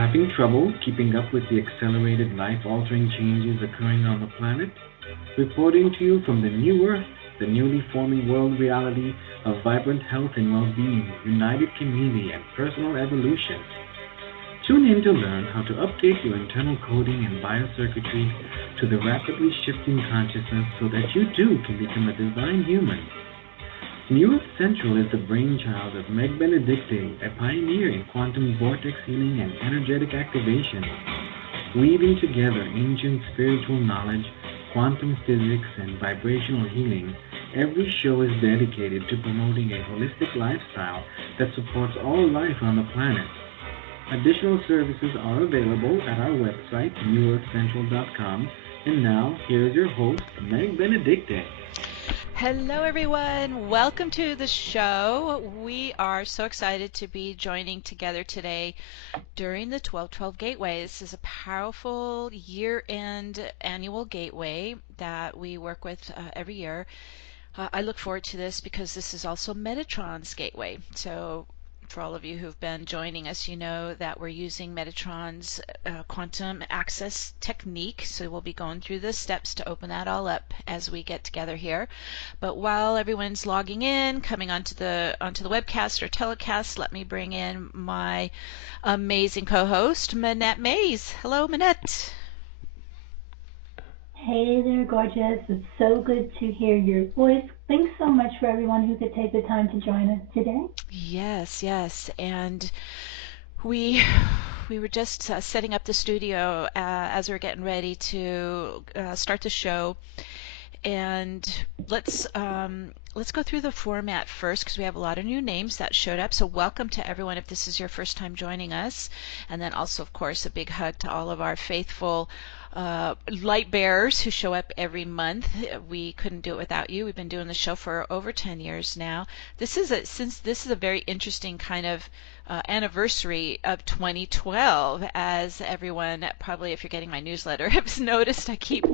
Having trouble keeping up with the accelerated life-altering changes occurring on the planet? Reporting to you from the new Earth, the newly forming world reality of vibrant health and well-being, united community, and personal evolution. Tune in to learn how to update your internal coding and biocircuitry to the rapidly shifting consciousness so that you too can become a divine human. New Earth Central is the brainchild of Meg Benedicte, a pioneer in quantum vortex healing and energetic activation. Weaving together ancient spiritual knowledge, quantum physics, and vibrational healing, every show is dedicated to promoting a holistic lifestyle that supports all life on the planet. Additional services are available at our website, newearthcentral.com. And now, here's your host, Meg Benedicte. Hello, everyone. Welcome to the show. We are so excited to be joining together today during the 1212 Gateway. This is a powerful year-end annual gateway that we work with every year. I look forward to this because this is also Metatron's gateway. So for all of you who've been joining us, you know that we're using Metatron's quantum access technique. So we'll be going through the steps to open that all up as we get together here. But while everyone's logging in, coming onto the webcast or telecast, let me bring in my amazing co-host, Manette Mays. Hello, Manette. Hey there, gorgeous. It's so good to hear your voice. Thanks so much for everyone who could take the time to join us today. Yes, yes. And we were just setting up the studio as we are getting ready to start the show. And let's go through the format first because we have a lot of new names that showed up. So welcome to everyone if this is your first time joining us. And then also, of course, a big hug to all of our faithful light bearers who show up every month. We couldn't do it without you. We've been doing the show for over 10 years now. Since this is a very interesting kind of anniversary of 2012, as everyone probably, if you're getting my newsletter, has noticed. I keep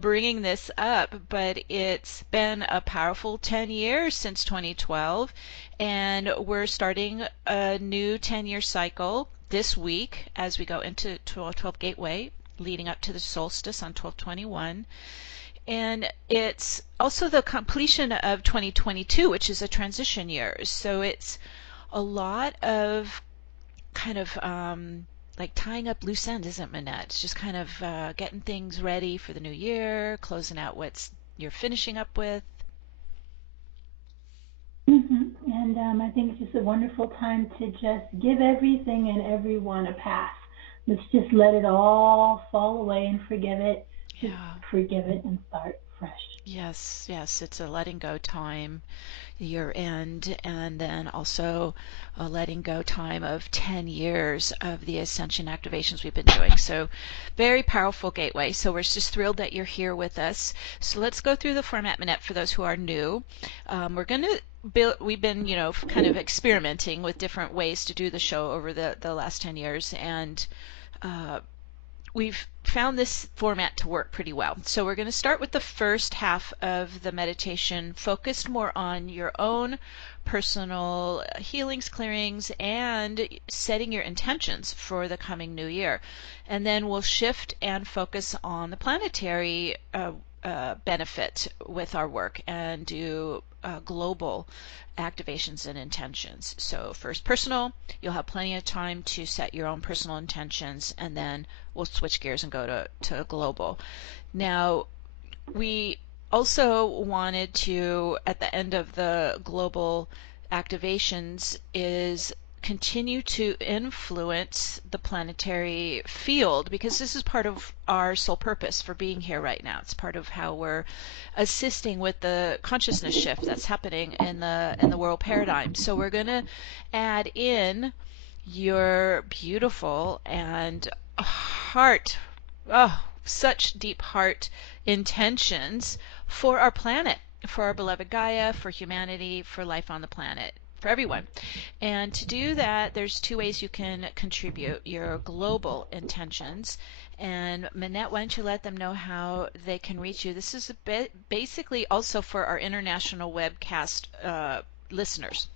bringing this up, but it's been a powerful 10 years since 2012, and we're starting a new 10-year cycle this week as we go into 1212 Gateway, leading up to the solstice on 12/21. And it's also the completion of 2022, which is a transition year. So it's a lot of kind of like tying up loose ends, isn't it, Manette? It's just kind of getting things ready for the new year, closing out what you're finishing up with. And I think it's just a wonderful time to just give everything and everyone a pass. Let's just let it all fall away and forgive it. Just Yeah. forgive it and start fresh. Yes, yes, it's a letting go time, year end, and then also a letting go time of 10 years of the ascension activations we've been doing. So very powerful gateway. So we're just thrilled that you're here with us. So let's go through the format, Minette, for those who are new. We're going to we've been, kind of experimenting with different ways to do the show over the last 10 years, and we've found this format to work pretty well. So we're going to start with the first half of the meditation, focused more on your own personal healings, clearings, and setting your intentions for the coming new year. And then we'll shift and focus on the planetary benefit with our work and do global activations and intentions. So first personal, you'll have plenty of time to set your own personal intentions, and then we'll switch gears and go to global. Now, we also wanted to, at the end of the global activations, is continue to influence the planetary field, because this is part of our sole purpose for being here right now. It's part of how we're assisting with the consciousness shift that's happening in the world paradigm. So we're going to add in your beautiful and heart, oh, such deep heart intentions for our planet, for our beloved Gaia, for humanity, for life on the planet, for everyone. And to do that, there's two ways you can contribute your global intentions. And Manette, why don't you let them know how they can reach you? This is a bit basically also for our international webcast listeners.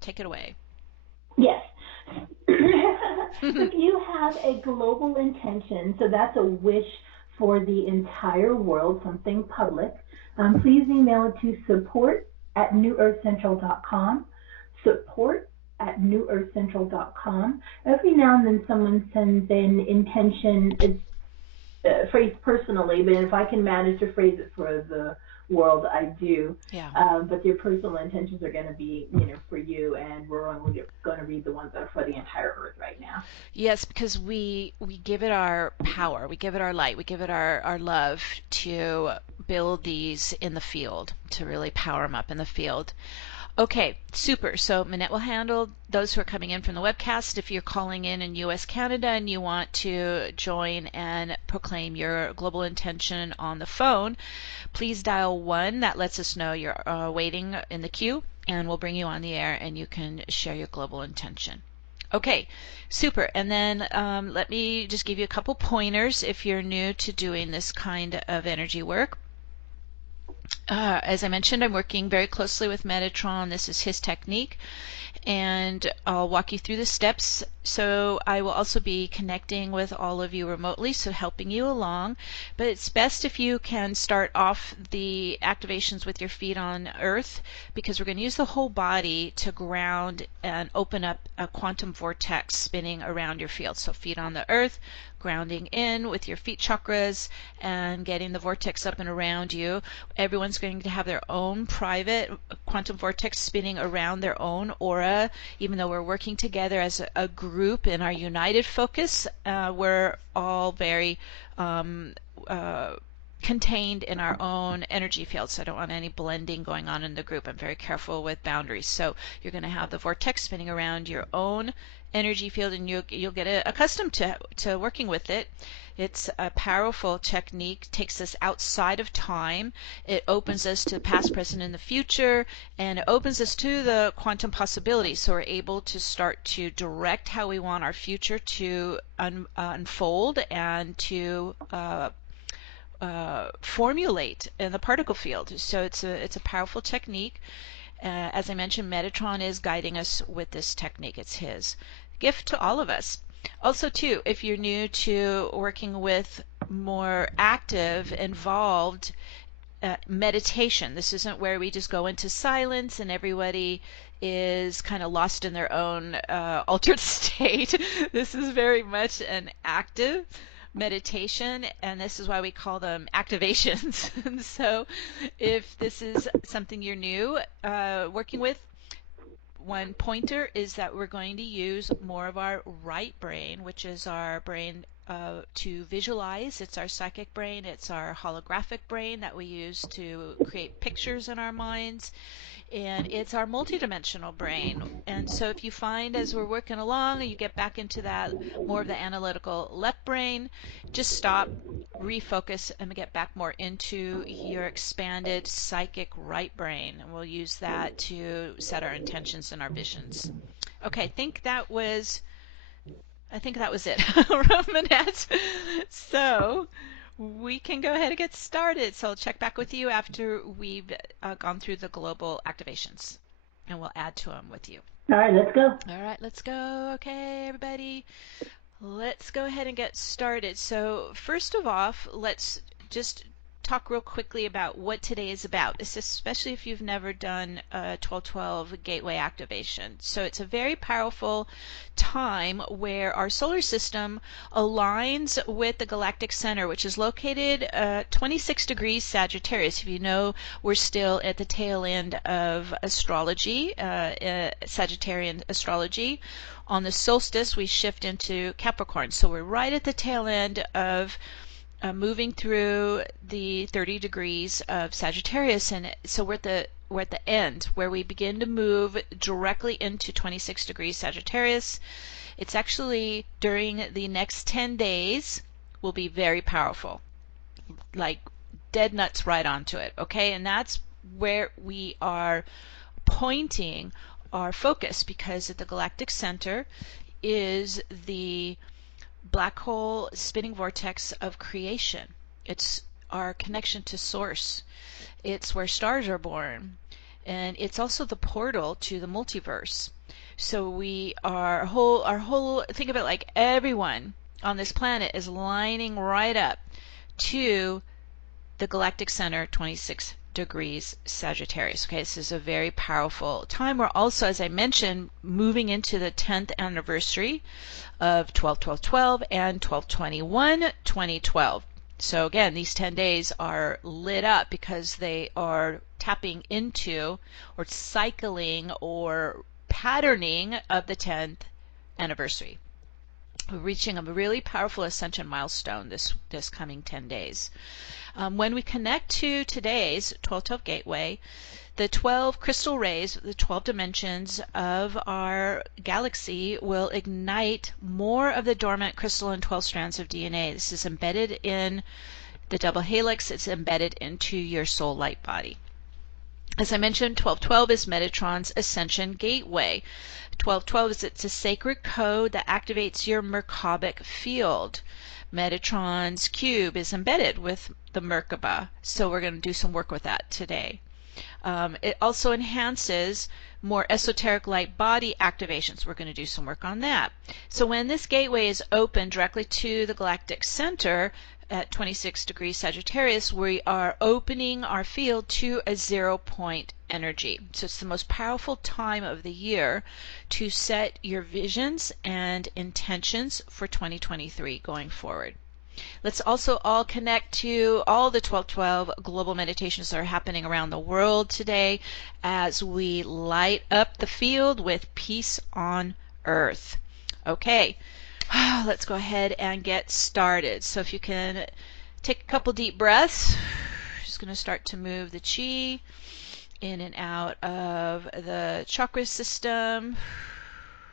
Take it away. Yes. If you have a global intention, so that's a wish for the entire world, something public, please email it to support@newearthcentral.com. Support@newearthcentral.com. Every now and then someone sends in intention. It's phrased personally, but if I can manage to phrase it for the world, I do. Yeah. But your personal intentions are going to be, for you, and we're only going to read the ones that are for the entire Earth right now. Yes, because we give it our power, we give it our light, we give it our love to build these in the field, to really power them up in the field. Okay, super. So Minette will handle those who are coming in from the webcast. If you're calling in US, Canada, and you want to join and proclaim your global intention on the phone, please dial 1. That lets us know you're waiting in the queue, and we'll bring you on the air and you can share your global intention. Okay, super. And then let me just give you a couple pointers if you're new to doing this kind of energy work. As I mentioned, I'm working very closely with Metatron. This is his technique, and I'll walk you through the steps. So I will also be connecting with all of you remotely, so helping you along. But it's best if you can start off the activations with your feet on Earth, because we're going to use the whole body to ground and open up a quantum vortex spinning around your field. So feet on the Earth, grounding in with your feet chakras and getting the vortex up and around you. Everyone's going to have their own private quantum vortex spinning around their own aura. Even though we're working together as a group in our united focus, we're all very contained in our own energy field, so I don't want any blending going on in the group. I'm very careful with boundaries. So you're going to have the vortex spinning around your own energy field, and you'll get accustomed to working with it. It's a powerful technique, takes us outside of time. It opens us to the past, present, and the future, and it opens us to the quantum possibilities. So we're able to start to direct how we want our future to unfold and to formulate in the particle field. So it's a powerful technique. As I mentioned, Metatron is guiding us with this technique. It's his gift to all of us. Also, too, if you're new to working with more active, involved meditation, this isn't where we just go into silence and everybody is kind of lost in their own altered state. This is very much an active meditation, and this is why we call them activations. And so if this is something you're new working with, one pointer is that we're going to use more of our right brain, which is our brain to visualize. It's our psychic brain. It's our holographic brain that we use to create pictures in our minds. And it's our multidimensional brain. And so if you find as we're working along, you get back into that more of the analytical left brain, just stop, refocus, and get back more into your expanded psychic right brain. And we'll use that to set our intentions and our visions. Okay, I think that was it, Romanette. So we can go ahead and get started. So I'll check back with you after we've gone through the global activations, and we'll add to them with you. All right, let's go. All right, let's go. Okay, everybody, let's go ahead and get started. So first of all, let's just talk real quickly about what today is about, especially if you've never done a 1212 gateway activation. So it's a very powerful time where our solar system aligns with the galactic center, which is located 26 degrees Sagittarius. If you know, we're still at the tail end of astrology, Sagittarian astrology. On the solstice, we shift into Capricorn. So we're right at the tail end of moving through the 30 degrees of Sagittarius, and so we're at the end where we begin to move directly into 26 degrees Sagittarius. It's actually during the next 10 days will be very powerful, like dead nuts right onto it. Okay, and that's where we are pointing our focus, because at the galactic center is the black hole spinning vortex of creation. It's our connection to source. It's where stars are born. And it's also the portal to the multiverse. So we are our whole, think of it like everyone on this planet is lining right up to the galactic center, 26 degrees Sagittarius. Okay, this is a very powerful time. We're also, as I mentioned, moving into the 10th anniversary of 12-12-12 and 12-21-2012. So again, these 10 days are lit up because they are tapping into or cycling or patterning of the 10th anniversary. We're reaching a really powerful ascension milestone this coming 10 days. When we connect to today's 12-12 gateway, the 12 crystal rays, the 12 dimensions of our galaxy will ignite more of the dormant crystal and 12 strands of DNA. This is embedded in the double helix. It's embedded into your soul light body. As I mentioned, 1212 is Metatron's ascension gateway. 1212 is it's a sacred code that activates your Merkaba field. Metatron's cube is embedded with the Merkaba, so we're going to do some work with that today. It also enhances more esoteric light body activations. We're going to do some work on that. So when this gateway is open directly to the galactic center at 26 degrees Sagittarius, we are opening our field to a 0-point energy. So it's the most powerful time of the year to set your visions and intentions for 2023 going forward. Let's also all connect to all the 12-12 global meditations that are happening around the world today as we light up the field with peace on earth. Okay, let's go ahead and get started. So if you can take a couple deep breaths, just going to start to move the chi in and out of the chakra system,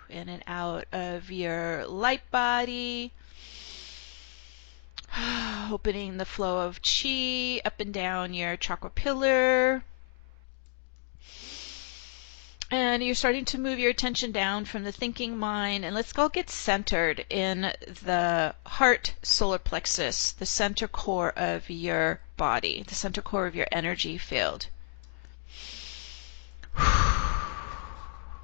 in and out of your light body. Opening the flow of chi up and down your chakra pillar. And you're starting to move your attention down from the thinking mind, and let's go get centered in the heart solar plexus, the center core of your body, the center core of your energy field.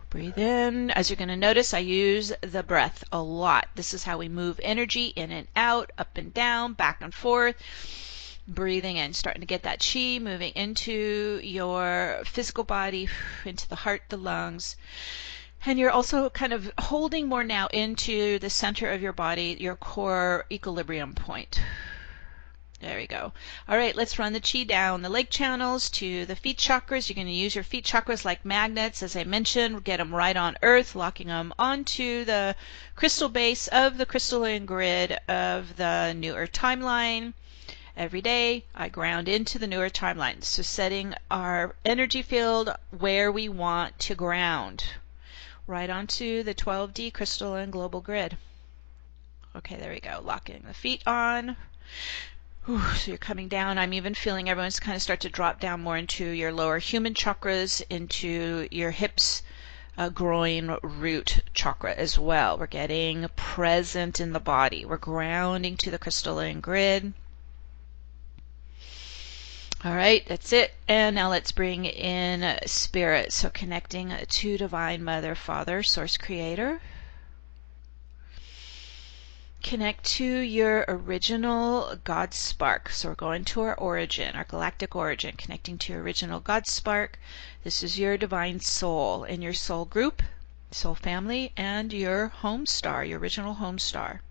Breathe in. As you're going to notice, I use the breath a lot. This is how we move energy in and out, up and down, back and forth. Breathing in, starting to get that chi moving into your physical body, into the heart, the lungs. And you're also kind of holding more now into the center of your body, your core equilibrium point. There we go. All right, let's run the chi down the leg channels to the feet chakras. You're going to use your feet chakras like magnets. As I mentioned, get them right on earth, locking them onto the crystal base of the crystalline grid of the New Earth timeline. Every day, I ground into the New Earth timeline. So setting our energy field where we want to ground, right onto the 12D crystalline global grid. Okay, there we go. Locking the feet on. So you're coming down. I'm even feeling everyone's kind of start to drop down more into your lower human chakras, into your hips, groin, root chakra as well. We're getting present in the body. We're grounding to the crystalline grid. All right, that's it. And now let's bring in spirit. So connecting to Divine Mother, Father, Source Creator. Connect to your original God spark. So we're going to our origin, our galactic origin, connecting to your original God spark. This is your divine soul in your soul group, soul family, and your home star, your original home star.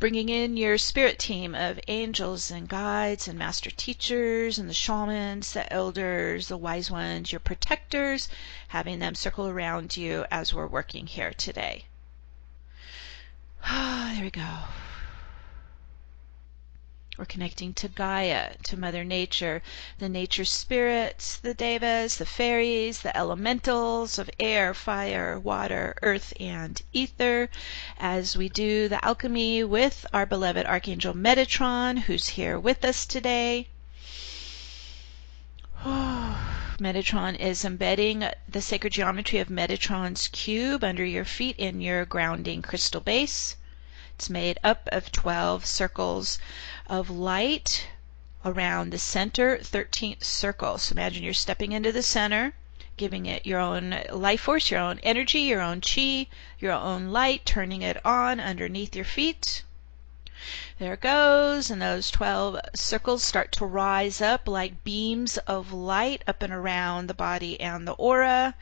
Bringing in your spirit team of angels and guides and master teachers and the shamans, the elders, the wise ones, your protectors, having them circle around you as we're working here today. There we go. We're connecting to Gaia, to Mother Nature, the nature spirits, the devas, the fairies, the elementals of air, fire, water, earth, and ether, as we do the alchemy with our beloved Archangel Metatron, who's here with us today. Metatron is embedding the sacred geometry of Metatron's cube under your feet in your grounding crystal base. It's made up of 12 circles of light around the center 13th circle. So imagine you're stepping into the center, giving it your own life force, your own energy, your own chi, your own light, turning it on underneath your feet. There it goes, and those 12 circles start to rise up like beams of light up and around the body and the aura.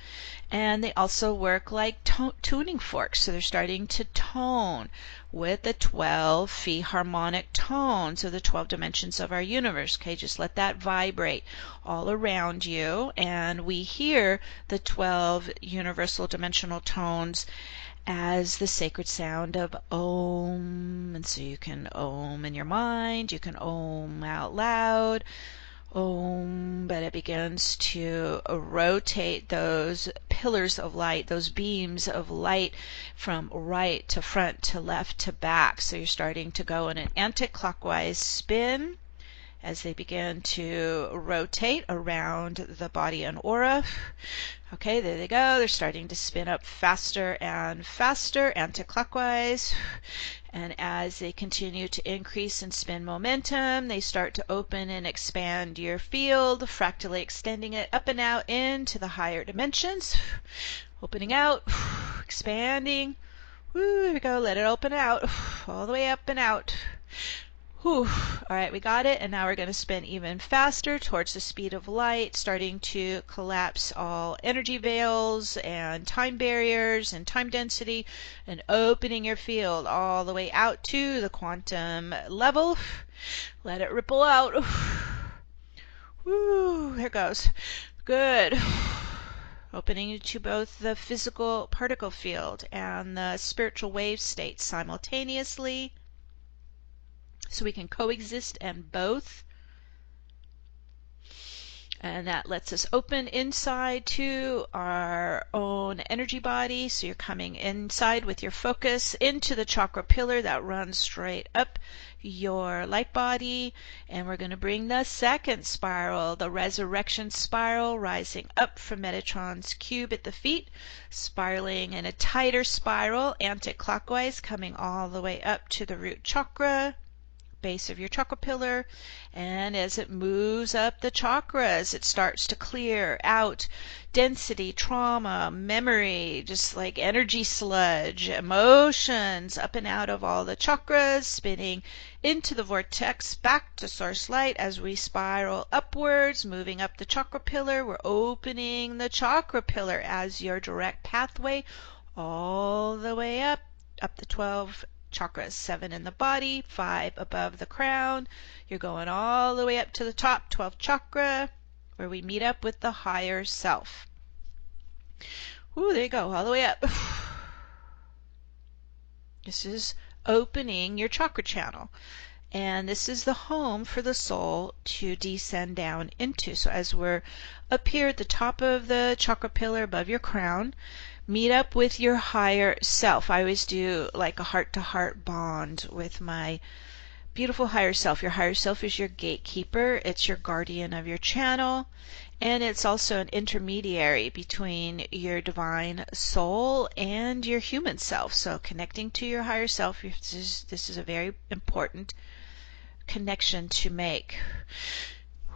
And they also work like tuning forks, so they're starting to tone with the 12 phi harmonic tones of the 12 dimensions of our universe. Okay, just let that vibrate all around you, and we hear the 12 universal dimensional tones as the sacred sound of Om. And so you can Om in your mind, you can Om out loud, Om, but it begins to rotate those pillars of light, those beams of light from right to front to left to back. So you're starting to go in an anti-clockwise spin as they begin to rotate around the body and aura. Okay, there they go. They're starting to spin up faster and faster, anti-clockwise. And as they continue to increase in spin momentum, they start to open and expand your field, fractally extending it up and out into the higher dimensions. Opening out, expanding. Woo, here we go. Let it open out, all the way up and out. Whew. All right, we got it, and now we're going to spin even faster towards the speed of light, starting to collapse all energy veils and time barriers and time density, and opening your field all the way out to the quantum level. Let it ripple out. Woo, here it goes. Good. Opening to both the physical particle field and the spiritual wave state simultaneously, so we can coexist in both. And that lets us open inside to our own energy body. So you're coming inside with your focus into the chakra pillar that runs straight up your light body. And we're going to bring the second spiral, the resurrection spiral, rising up from Metatron's cube at the feet, spiraling in a tighter spiral, anti-clockwise, coming all the way up to the root chakra, base of your chakra pillar. And as it moves up the chakras, it starts to clear out density, trauma, memory, just like energy sludge, emotions up and out of all the chakras, spinning into the vortex back to source light as we spiral upwards, moving up the chakra pillar. We're opening the chakra pillar as your direct pathway all the way up the 12 chakras, 7 in the body, 5 above the crown. You're going all the way up to the top, 12th chakra, where we meet up with the higher self. Ooh, there you go, all the way up. This is opening your chakra channel. And this is the home for the soul to descend down into. So as we're up here at the top of the chakra pillar above your crown, meet up with your higher self. I always do like a heart-to-heart bond with my beautiful higher self. Your higher self is your gatekeeper. It's your guardian of your channel. And it's also an intermediary between your divine soul and your human self. So connecting to your higher self, this is a very important connection to make.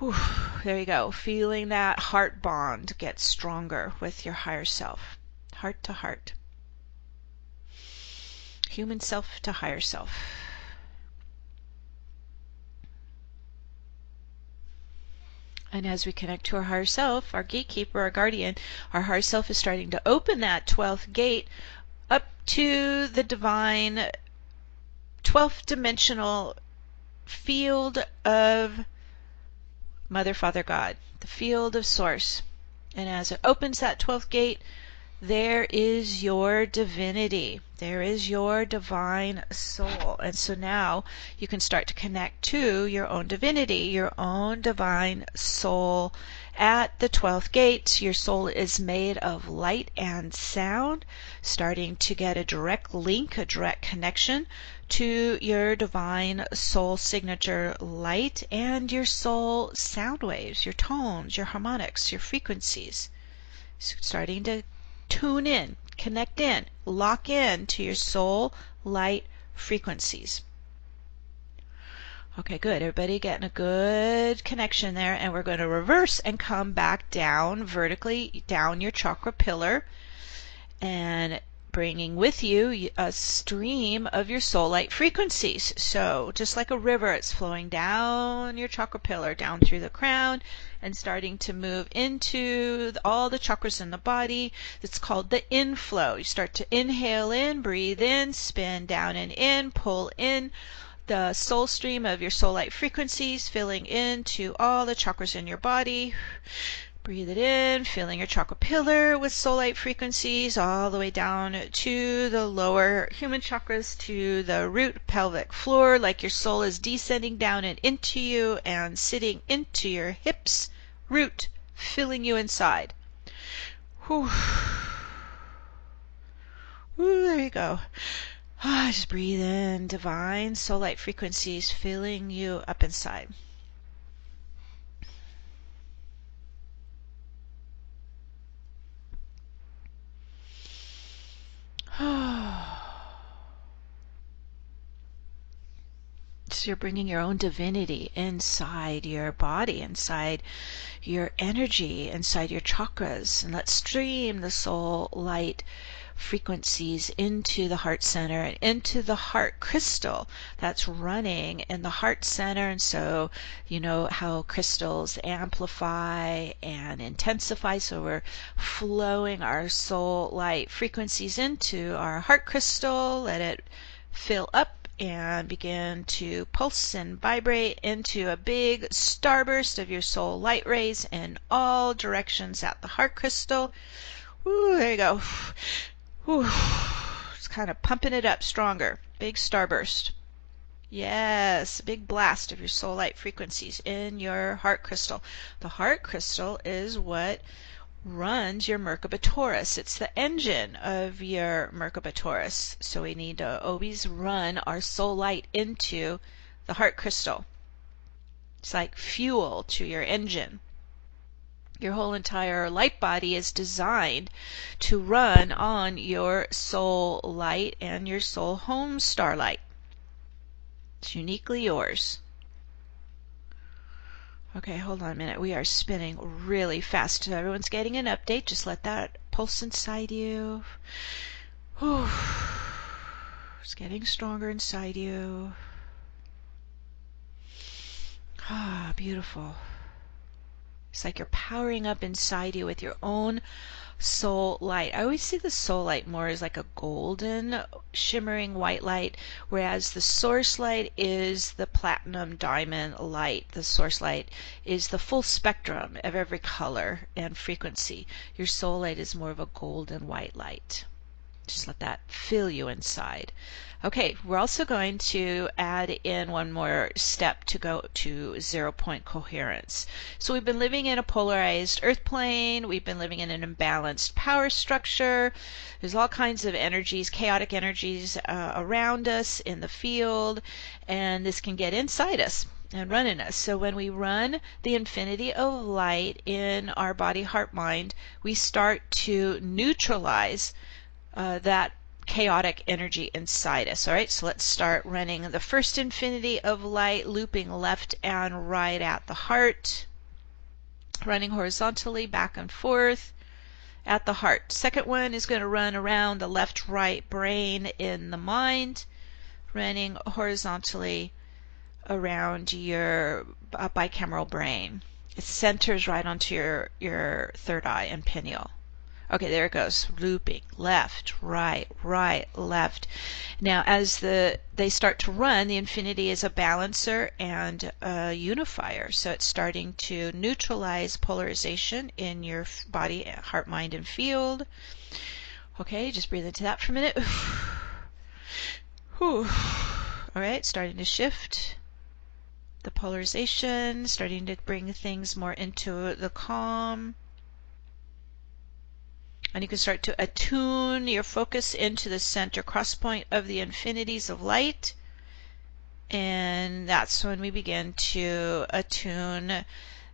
Whew, there you go. Feeling that heart bond get stronger with your higher self. Heart to heart. Human self to higher self. And as we connect to our higher self, our gatekeeper, our guardian, our higher self is starting to open that 12th gate up to the divine 12th dimensional field of Mother, Father, God, the field of Source. And as it opens that 12th gate, there is your divinity. There is your divine soul. And so now you can start to connect to your own divinity, your own divine soul. At the 12th gate, your soul is made of light and sound, starting to get a direct link, a direct connection to your divine soul signature light and your soul sound waves, your tones, your harmonics, your frequencies. So starting to tune in, connect in, lock in to your soul light frequencies. Okay, good. Everybody getting a good connection there. And we're going to reverse and come back down vertically down your chakra pillar and bringing with you a stream of your soul light frequencies. So just like a river, it's flowing down your chakra pillar, down through the crown, and starting to move into all the chakras in the body. It's called the inflow. You start to inhale in, breathe in, spin down and in, pull in the soul stream of your soul light frequencies, filling into all the chakras in your body. Breathe it in, filling your chakra pillar with soul light frequencies all the way down to the lower human chakras, to the root pelvic floor, like your soul is descending down and into you and sitting into your hips, root, filling you inside. Whew. Whew, there you go. Just breathe in divine soul light frequencies filling you up inside. So you're bringing your own divinity inside your body, inside your energy, inside your chakras, and let's stream the soul light frequencies into the heart center and into the heart crystal that's running in the heart center. And so you know how crystals amplify and intensify, so we're flowing our soul light frequencies into our heart crystal. Let it fill up and begin to pulse and vibrate into a big starburst of your soul light rays in all directions at the heart crystal. Ooh, there you go. Ooh, it's kind of pumping it up stronger. Big starburst. Yes, big blast of your soul light frequencies in your heart crystal. The heart crystal is what runs your Merkaba Torus. It's the engine of your Merkaba Torus. So we need to always run our soul light into the heart crystal. It's like fuel to your engine. Your whole entire light body is designed to run on your soul light and your soul home starlight. It's uniquely yours. Okay, hold on a minute. We are spinning really fast. So everyone's getting an update. Just let that pulse inside you. Whew. It's getting stronger inside you. Ah, beautiful. It's like you're powering up inside you with your own soul light. I always see the soul light more as like a golden, shimmering white light, whereas the source light is the platinum diamond light. The source light is the full spectrum of every color and frequency. Your soul light is more of a golden white light. Just let that fill you inside. Okay, we're also going to add in one more step to go to 0 point coherence. So we've been living in a polarized earth plane. We've been living in an imbalanced power structure. There's all kinds of energies, chaotic energies around us in the field, and this can get inside us and run in us. So when we run the infinity of light in our body, heart, mind, we start to neutralize that chaotic energy inside us. All right, so let's start running the first infinity of light, looping left and right at the heart, running horizontally back and forth at the heart. Second one is going to run around the left right brain in the mind, running horizontally around your bicameral brain. It centers right onto your third eye and pineal. Okay, there it goes, looping left, right, right, left. Now, as they start to run, the infinity is a balancer and a unifier. So it's starting to neutralize polarization in your body, heart, mind, and field. Okay, just breathe into that for a minute. Whew. All right, starting to shift the polarization, starting to bring things more into the calm. And you can start to attune your focus into the center cross point of the infinities of light. And that's when we begin to attune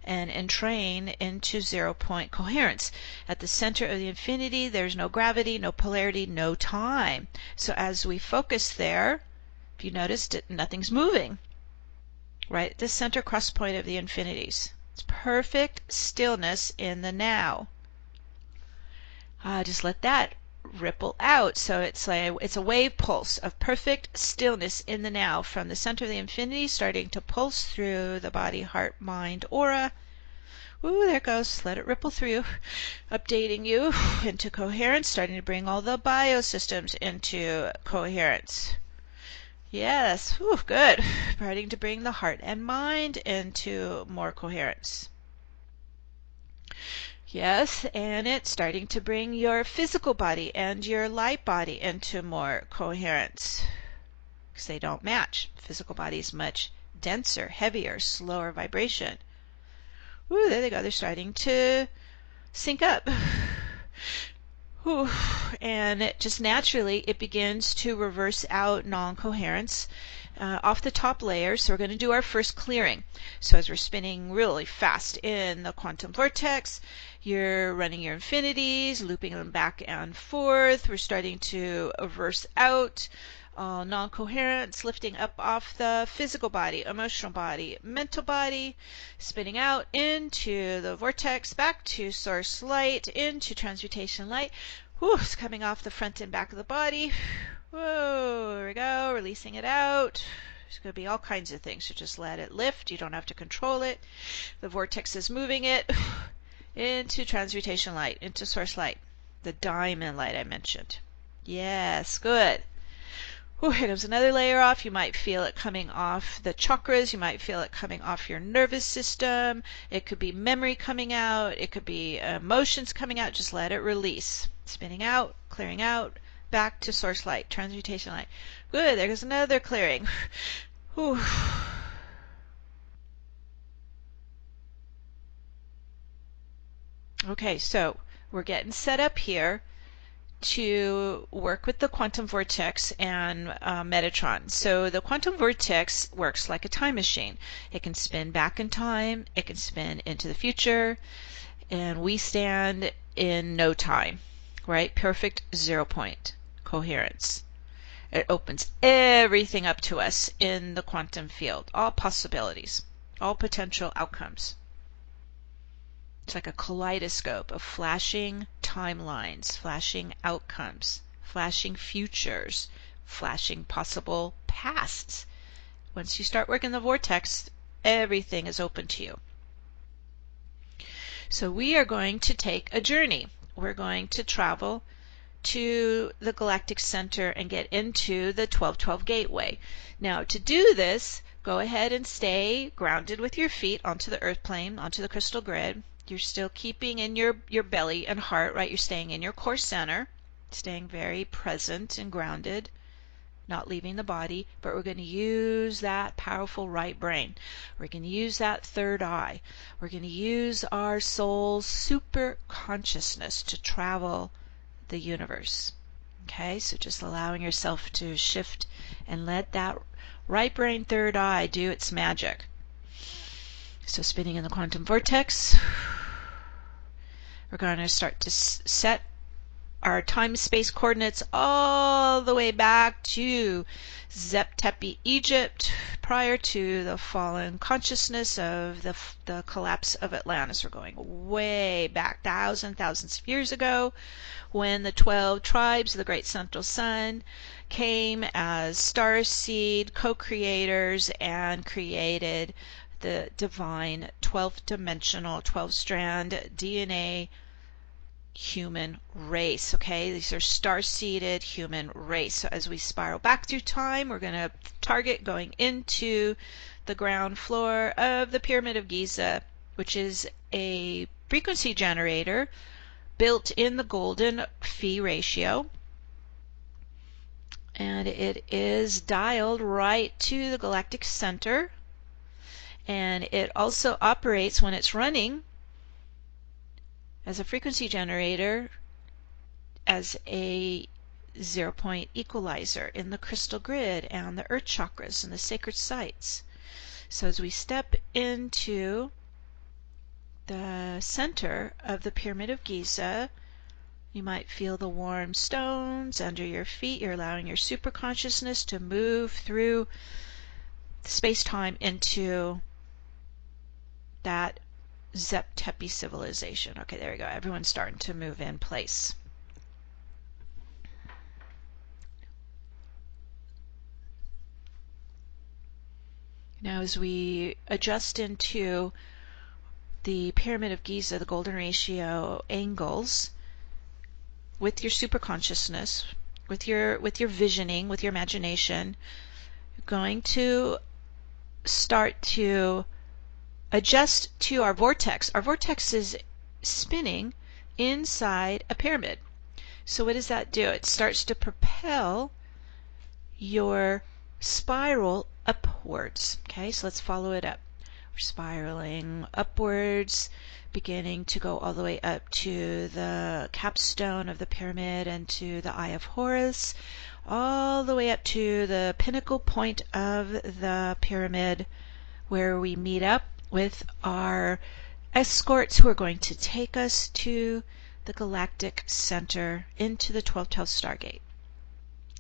and entrain into 0 point coherence. At the center of the infinity, there's no gravity, no polarity, no time. So as we focus there, if you noticed, nothing's moving. right at the center cross point of the infinities. It's perfect stillness in the now. Just let that ripple out. So it's a wave pulse of perfect stillness in the now from the center of the infinity, starting to pulse through the body, heart, mind, aura. Ooh, there it goes. Let it ripple through, updating you into coherence, starting to bring all the biosystems into coherence. Yes, ooh, good. Starting to bring the heart and mind into more coherence. Yes, and it's starting to bring your physical body and your light body into more coherence because they don't match. Physical body is much denser, heavier, slower vibration. Ooh, there they go. They're starting to sync up. Ooh, and it just naturally it begins to reverse out non-coherence off the top layer. So we're going to do our first clearing. So as we're spinning really fast in the quantum vortex, you're running your infinities, looping them back and forth. We're starting to reverse out non-coherence, lifting up off the physical body, emotional body, mental body, spinning out into the vortex, back to source light, into transmutation light. Whew, it's coming off the front and back of the body. Whoa, there we go, releasing it out. There's going to be all kinds of things, so just let it lift. You don't have to control it. The vortex is moving it into transmutation light, into source light, the diamond light I mentioned. Yes, good. Whew, here comes another layer off. You might feel it coming off the chakras. You might feel it coming off your nervous system. It could be memory coming out. It could be emotions coming out. Just let it release. Spinning out, clearing out, back to source light, transmutation light. Good, there goes another clearing. Whew. Okay, so we're getting set up here to work with the quantum vortex and Metatron. So the quantum vortex works like a time machine. It can spin back in time, it can spin into the future, and we stand in no time, right? Perfect 0 point coherence. It opens everything up to us in the quantum field, all possibilities, all potential outcomes. It's like a kaleidoscope of flashing timelines, flashing outcomes, flashing futures, flashing possible pasts. Once you start working the vortex, everything is open to you. So we are going to take a journey. We're going to travel to the galactic center and get into the 1212 gateway. Now to do this, go ahead and stay grounded with your feet onto the earth plane, onto the crystal grid. You're still keeping in your belly and heart, right? You're staying in your core center, staying very present and grounded, not leaving the body, but we're going to use that powerful right brain. We're going to use that third eye. We're going to use our soul's super consciousness to travel the universe. Okay, so just allowing yourself to shift and let that right brain third eye do its magic. So spinning in the quantum vortex, we're going to start to set our time-space coordinates all the way back to Zep-Tepi, Egypt, prior to the fallen consciousness of the collapse of Atlantis. We're going way back, thousands of years ago, when the 12 tribes of the Great Central Sun came as starseed co-creators and created the divine 12-dimensional, 12-strand DNA human race. Okay, these are star-seeded human race. So as we spiral back through time, we're going to target going into the ground floor of the Pyramid of Giza, which is a frequency generator built in the golden phi ratio, and it is dialed right to the galactic center, and it also operates when it's running as a frequency generator as a 0 point equalizer in the crystal grid and the earth chakras and the sacred sites. So as we step into the center of the Pyramid of Giza, you might feel the warm stones under your feet. You're allowing your super consciousness to move through space-time into that Zep Tepi civilization. Okay, there we go. Everyone's starting to move in place. Now, as we adjust into the Pyramid of Giza, the golden ratio angles, with your superconsciousness, with your visioning, with your imagination, you're going to start to adjust to our vortex. Our vortex is spinning inside a pyramid. So what does that do? It starts to propel your spiral upwards. Okay, so let's follow it up. We're spiraling upwards, beginning to go all the way up to the capstone of the pyramid and to the Eye of Horus, all the way up to the pinnacle point of the pyramid, where we meet up with our escorts who are going to take us to the galactic center into the 12-12 stargate.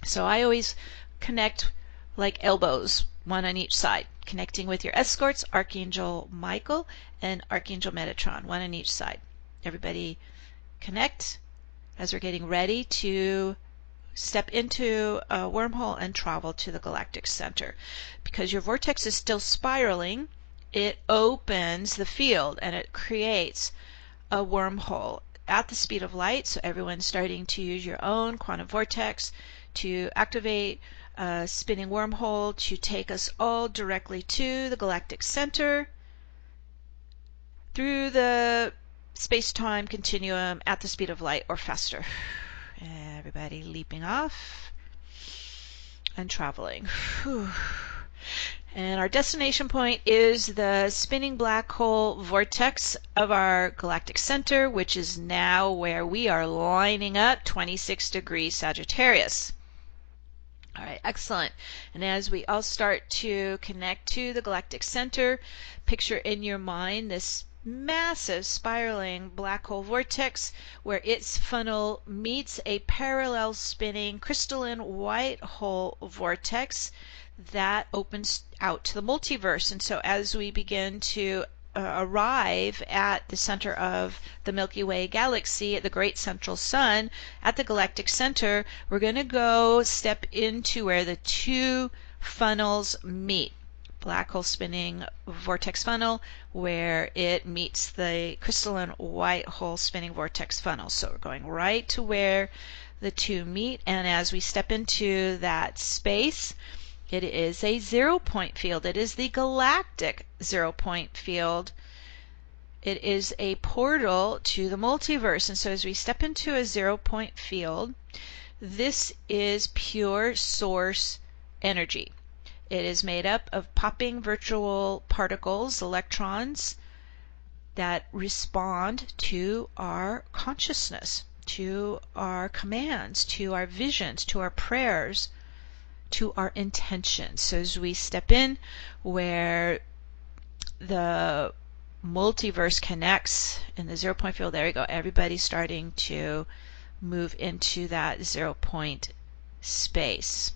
So I always connect like elbows, one on each side, connecting with your escorts, Archangel Michael and Archangel Metatron, one on each side. Everybody connect as we're getting ready to step into a wormhole and travel to the galactic center. Because your vortex is still spiraling, it opens the field and it creates a wormhole at the speed of light. So everyone's starting to use your own quantum vortex to activate a spinning wormhole to take us all directly to the galactic center through the space-time continuum at the speed of light or faster. Everybody leaping off and traveling. Whew. And our destination point is the spinning black hole vortex of our galactic center, which is now where we are lining up 26 degrees Sagittarius. All right, excellent. And as we all start to connect to the galactic center, picture in your mind this massive spiraling black hole vortex where its funnel meets a parallel spinning crystalline white hole vortex that opens out to the multiverse. And so as we begin to arrive at the center of the Milky Way galaxy, at the great central sun, at the galactic center, we're going to go step into where the two funnels meet. Black hole spinning vortex funnel where it meets the crystalline white hole spinning vortex funnel. So we're going right to where the two meet, and as we step into that space, it is a 0-point field. It is the galactic 0-point field. It is a portal to the multiverse. And so as we step into a 0-point field, this is pure source energy. It is made up of popping virtual particles, electrons, that respond to our consciousness, to our commands, to our visions, to our prayers, to our intentions. So as we step in where the multiverse connects in the 0-point field, there we go. Everybody's starting to move into that 0-point space.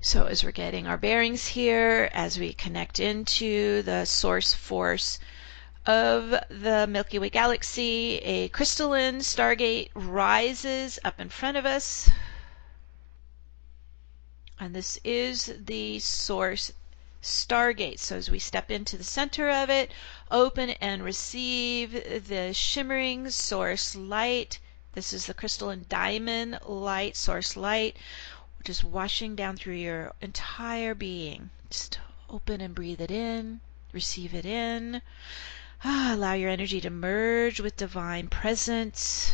So as we're getting our bearings here, as we connect into the source force of the Milky Way galaxy, a crystalline stargate rises up in front of us. And this is the source stargate. So as we step into the center of it, open and receive the shimmering source light. This is the crystalline diamond light, source light, just washing down through your entire being. Just open and breathe it in, receive it in. Allow your energy to merge with divine presence.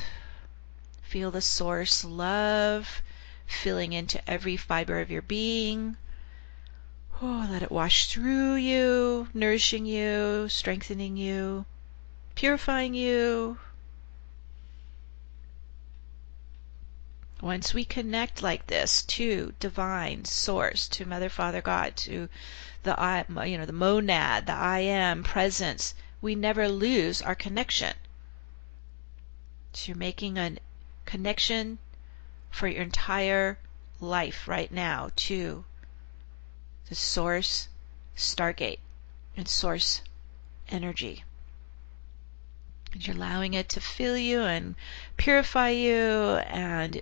Feel the source love filling into every fiber of your being. Let it wash through you, nourishing you, strengthening you, purifying you. Once we connect like this to divine source, to Mother, Father, God, to the I, the monad, the I am presence, we never lose our connection. So you're making a connection for your entire life right now to the source stargate and source energy. And you're allowing it to fill you and purify you and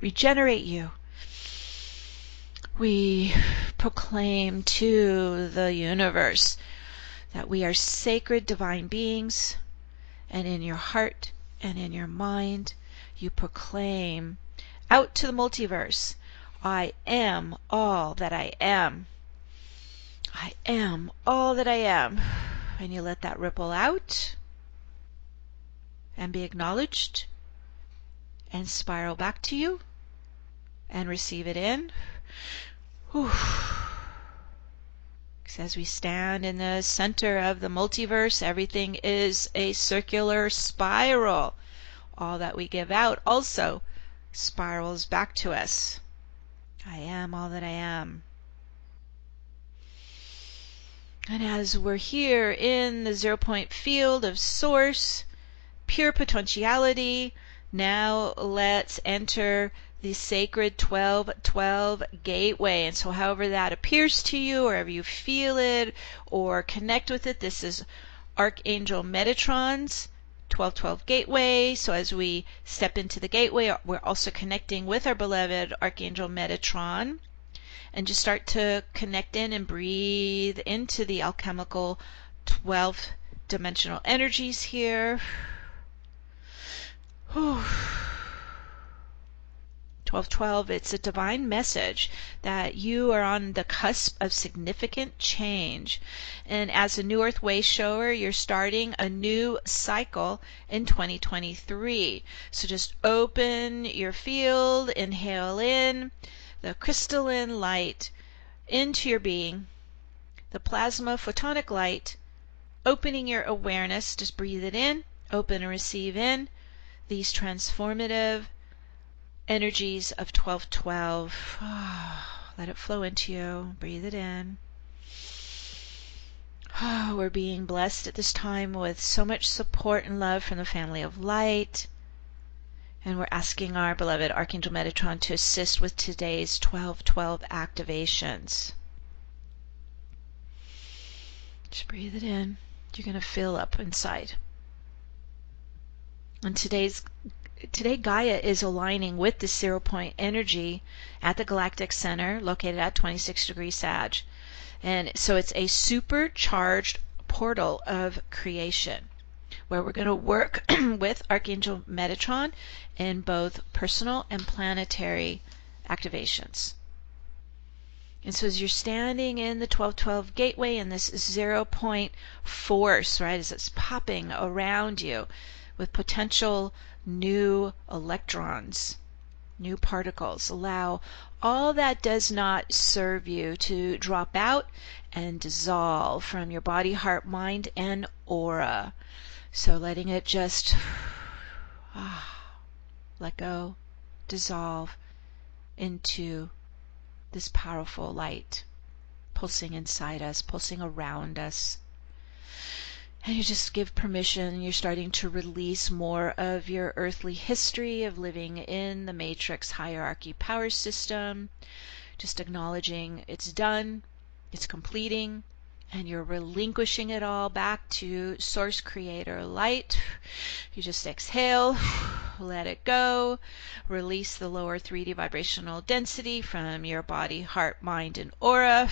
regenerate you. We proclaim to the universe that we are sacred divine beings, and in your heart and in your mind, you proclaim out to the multiverse, I am all that I am. I am all that I am. And you let that ripple out and be acknowledged and spiral back to you and receive it in. Whew. As we stand in the center of the multiverse, everything is a circular spiral. All that we give out also spirals back to us. I am all that I am. And as we're here in the 0-point field of source, pure potentiality, now let's enter the sacred 12-12 gateway. And so however that appears to you, or however you feel it or connect with it, this is Archangel Metatron's 12-12 gateway. So as we step into the gateway, we're also connecting with our beloved Archangel Metatron. And just start to connect in and breathe into the alchemical 12-dimensional energies here. 12-12, it's a divine message that you are on the cusp of significant change. And as a New Earth Way shower, you're starting a new cycle in 2023. So just open your field, inhale in the crystalline light into your being, the plasma photonic light, opening your awareness. Just breathe it in, open and receive in these transformative energies of 12-12. Let it flow into you. Breathe it in. We're being blessed at this time with so much support and love from the family of light. And we're asking our beloved Archangel Metatron to assist with today's 12-12 activations. Just breathe it in. You're going to fill up inside. And today Gaia is aligning with the 0-point energy at the galactic center located at 26 degrees Sag. And so it's a supercharged portal of creation where we're going to work with Archangel Metatron in both personal and planetary activations. And so as you're standing in the 12-12 gateway in this 0-point force, right, as it's popping around you with potential new electrons, new particles, allow all that does not serve you to drop out and dissolve from your body, heart, mind, and aura. So letting it just let go, dissolve into this powerful light pulsing inside us, pulsing around us. And you just give permission. You're starting to release more of your earthly history of living in the matrix hierarchy power system. Just acknowledging it's done, it's completing, and you're relinquishing it all back to Source Creator Light. You just exhale, let it go, release the lower 3D vibrational density from your body, heart, mind, and aura.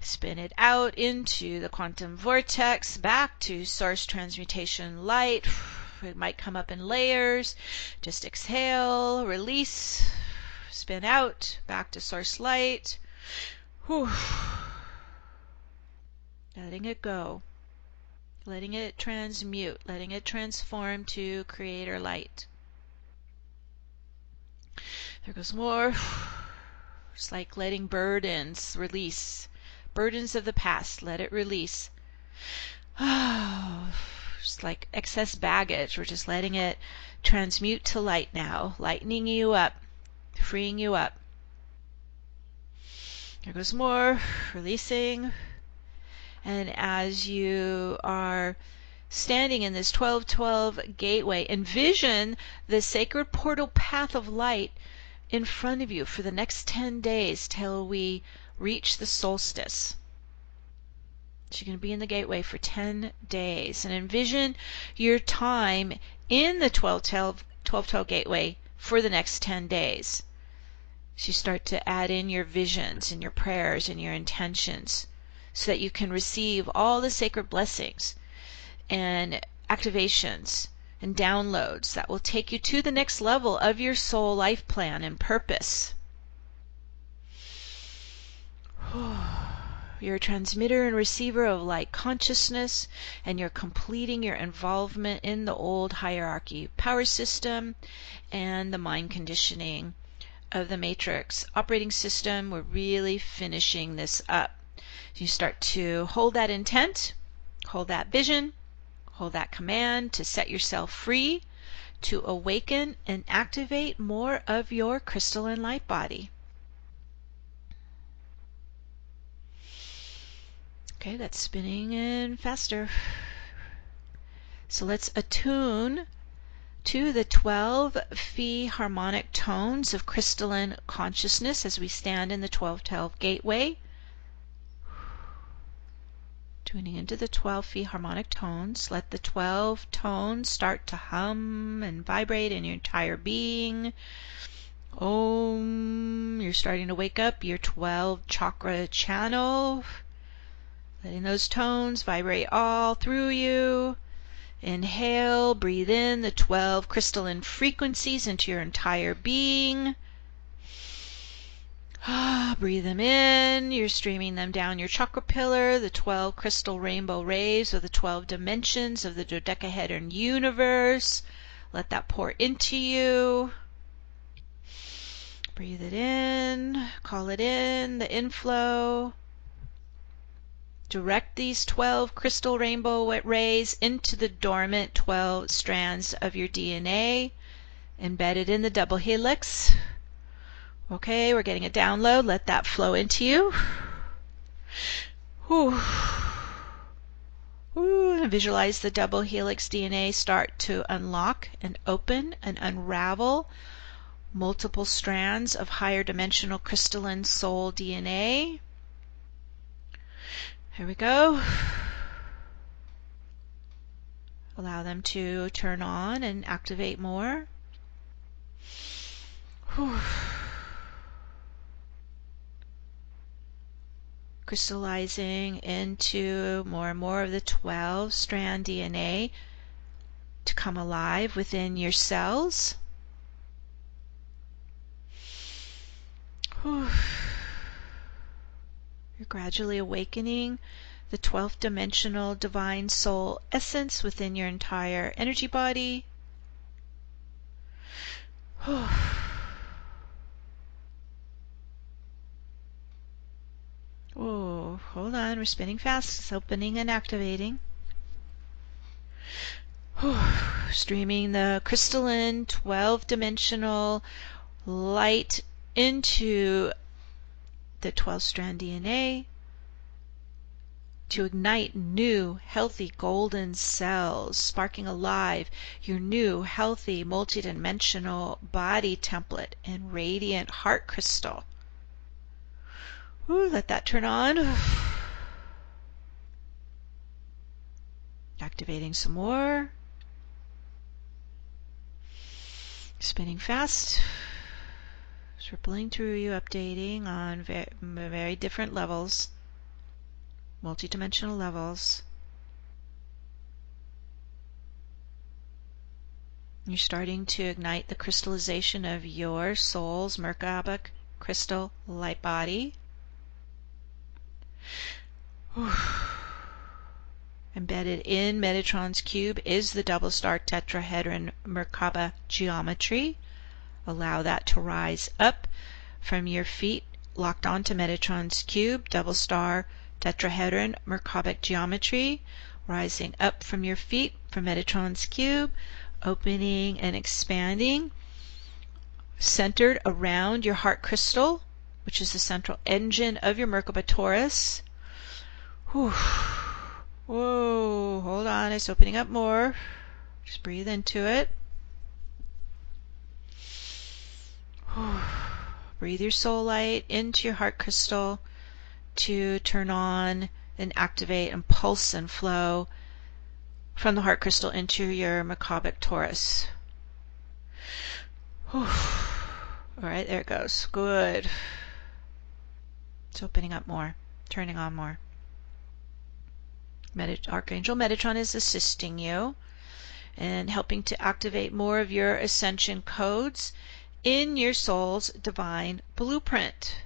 Spin it out into the quantum vortex, back to Source Transmutation Light. It might come up in layers. Just exhale, release, spin out, back to Source Light. Whew. Letting it go. Letting it transmute, letting it transform to Creator Light. There goes more. It's like letting burdens release. Burdens of the past, let it release. Just like excess baggage, we're just letting it transmute to light now, lightening you up, freeing you up. There goes more, releasing. And as you are standing in this 12-12 gateway, envision the sacred portal path of light in front of you for the next 10 days till we reach the solstice. So you're going to be in the gateway for 10 days. And envision your time in the 12-12 gateway for the next 10 days. So you start to add in your visions and your prayers and your intentions so that you can receive all the sacred blessings and activations and downloads that will take you to the next level of your soul life plan and purpose. You're a transmitter and receiver of light consciousness, and you're completing your involvement in the old hierarchy power system and the mind conditioning of the matrix operating system. We're really finishing this up. You start to hold that intent, hold that vision, hold that command to set yourself free, to awaken and activate more of your crystalline light body. Okay, that's spinning in faster. So let's attune to the 12 phi harmonic tones of crystalline consciousness as we stand in the 12-12 gateway. Tuning into the 12 phi harmonic tones. Let the 12 tones start to hum and vibrate in your entire being. Om. You're starting to wake up your 12 chakra channel. Letting those tones vibrate all through you. Inhale, breathe in the 12 crystalline frequencies into your entire being. Breathe them in. You're streaming them down your chakra pillar, the 12 crystal rainbow rays of the 12 dimensions of the dodecahedron universe. Let that pour into you. Breathe it in. Call it in, the inflow. Direct these 12 crystal rainbow rays into the dormant 12 strands of your DNA embedded in the double helix. Okay, we're getting a download. Let that flow into you. Whew. Whew. Visualize the double helix DNA start to unlock and open and unravel multiple strands of higher dimensional crystalline soul DNA. Here we go. Allow them to turn on and activate more. Whew. Crystallizing into more and more of the 12-strand DNA to come alive within your cells. Whew. You're gradually awakening the 12th dimensional divine soul essence within your entire energy body. Whew. Oh, hold on, we're spinning fast. It's opening and activating. Whew. Streaming the crystalline 12-dimensional light into the 12-strand DNA to ignite new, healthy golden cells, sparking alive your new, healthy, multidimensional body template and radiant heart crystal. Ooh, let that turn on. Activating some more. Spinning fast. Rippling through you, updating on very different levels, multidimensional levels. You're starting to ignite the crystallization of your soul's Merkaba crystal light body. Embedded in Metatron's cube is the double star tetrahedron Merkaba geometry. Allow that to rise up from your feet, locked onto Metatron's cube, double star tetrahedron Merkaba geometry, rising up from your feet from Metatron's cube, opening and expanding, centered around your heart crystal, which is the central engine of your Merkaba Torus. Whew. Whoa, hold on, it's opening up more. Just breathe into it. Breathe your soul light into your heart crystal, to turn on and activate and pulse and flow from the heart crystal into your Merkaba Torus. All right, there it goes. Good. It's opening up more, turning on more. Archangel Metatron is assisting you and helping to activate more of your ascension codes in your soul's divine blueprint.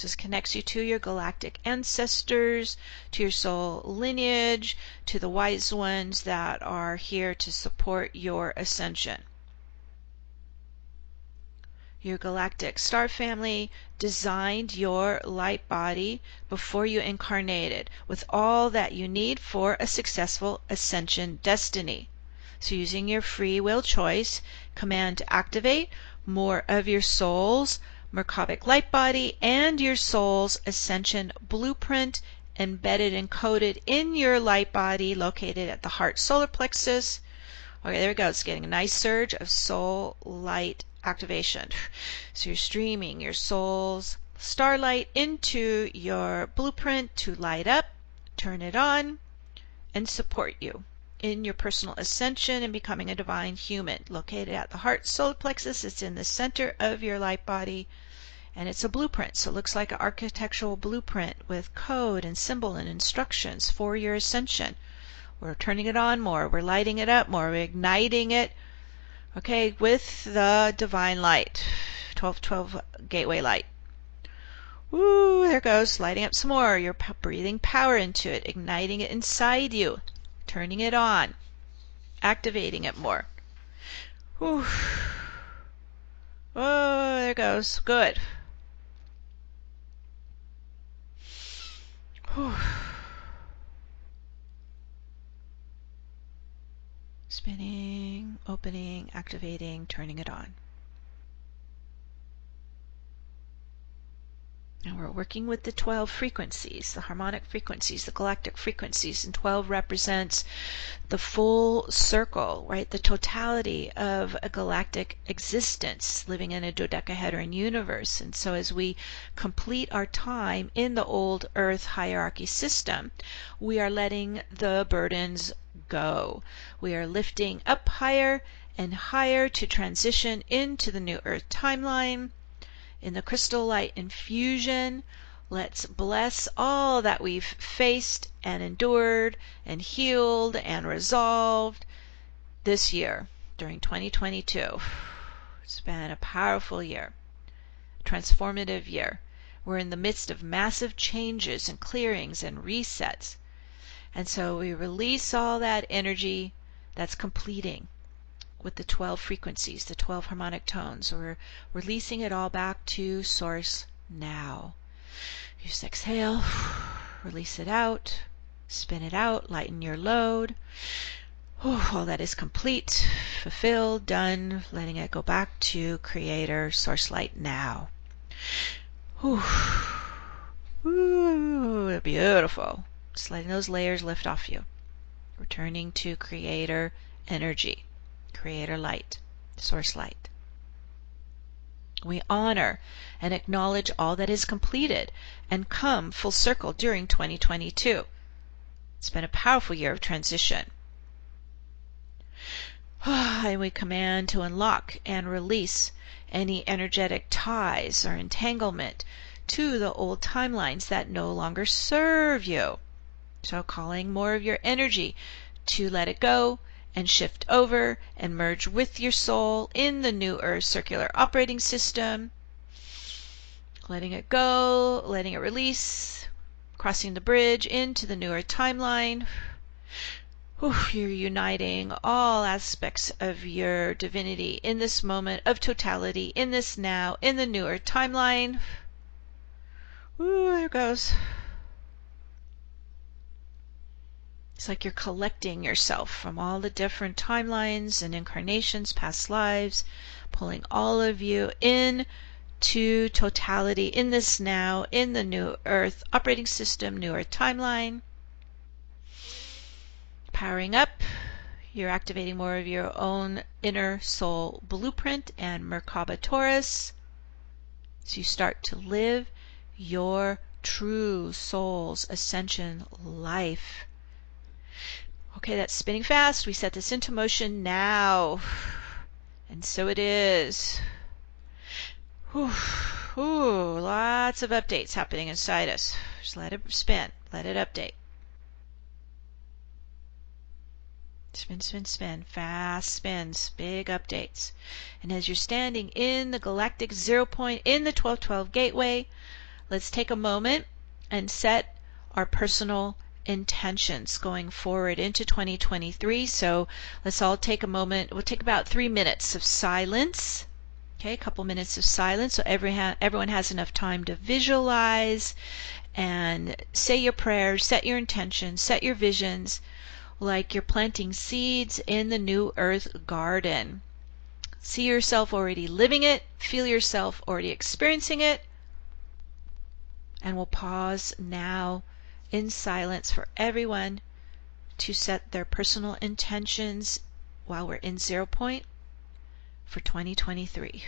This connects you to your galactic ancestors, to your soul lineage, to the wise ones that are here to support your ascension. Your galactic star family designed your light body before you incarnated with all that you need for a successful ascension destiny. So using your free will choice, command to activate more of your soul's Merkabic light body and your soul's ascension blueprint embedded and coded in your light body located at the heart solar plexus. Okay, there we go. It's getting a nice surge of soul light activation. So you're streaming your soul's starlight into your blueprint to light up, turn it on, and support you in your personal ascension and becoming a divine human. Located at the heart solar plexus, it's in the center of your light body, and it's a blueprint. So it looks like an architectural blueprint with code and symbol and instructions for your ascension. We're turning it on more. We're lighting it up more. We're igniting it, okay, with the divine light, 1212 gateway light. Woo, there it goes, lighting up some more. You're breathing power into it, igniting it inside you, turning it on, activating it more. Woo. Oh, there it goes. Good. Whew. Spinning, opening, activating, turning it on. And we're working with the 12 frequencies, the harmonic frequencies, the galactic frequencies, and 12 represents the full circle, right? The totality of a galactic existence living in a dodecahedron universe. And so as we complete our time in the old Earth hierarchy system, we are letting the burdens go. We are lifting up higher and higher to transition into the new Earth timeline. In the crystal light infusion, let's bless all that we've faced and endured and healed and resolved this year during 2022. It's been a powerful year, transformative year. We're in the midst of massive changes and clearings and resets. And so we release all that energy that's completing with the 12 frequencies, the 12 harmonic tones. We're releasing it all back to source now. Just exhale, release it out, spin it out, lighten your load. All that is complete, fulfilled, done, letting it go back to Creator, Source Light now. Ooh, beautiful. Just letting those layers lift off you. Returning to Creator energy. Creator light, source light. We honor and acknowledge all that is completed and come full circle during 2022. It's been a powerful year of transition. And we command to unlock and release any energetic ties or entanglement to the old timelines that no longer serve you. So calling more of your energy to let it go and shift over and merge with your soul in the new Earth circular operating system. Letting it go, letting it release, crossing the bridge into the new Earth timeline. You're uniting all aspects of your divinity in this moment of totality, in this now, in the new Earth timeline. There it goes. It's like you're collecting yourself from all the different timelines and incarnations, past lives, pulling all of you in to totality in this now, in the new Earth operating system, new Earth timeline. Powering up, you're activating more of your own inner soul blueprint and Merkaba Torus. So you start to live your true soul's ascension life. Okay, that's spinning fast. We set this into motion now. And so it is. Whew. Ooh, lots of updates happening inside us. Just let it spin. Let it update. Spin, spin, spin. Fast spins. Big updates. And as you're standing in the galactic 0 point in the 1212 gateway, let's take a moment and set our personal intentions going forward into 2023. So let's all take a moment. We'll take about 3 minutes of silence. Okay, a couple minutes of silence so everyone has enough time to visualize and say your prayers, set your intentions, set your visions, like you're planting seeds in the new earth garden. See yourself already living it, feel yourself already experiencing it, and we'll pause now in silence for everyone to set their personal intentions while we're in 0 point for 2023.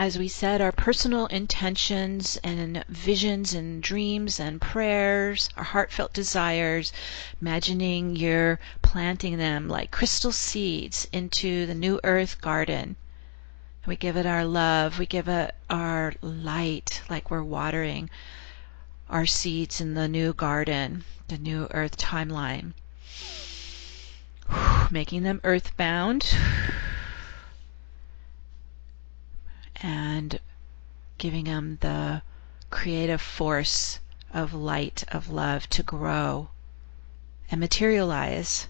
as we said, our personal intentions and visions and dreams and prayers, our heartfelt desires, imagining you're planting them like crystal seeds into the new earth garden. We give it our love, we give it our light, like we're watering our seeds in the new garden, the new earth timeline. Making them earthbound and giving them the creative force of light, of love to grow and materialize.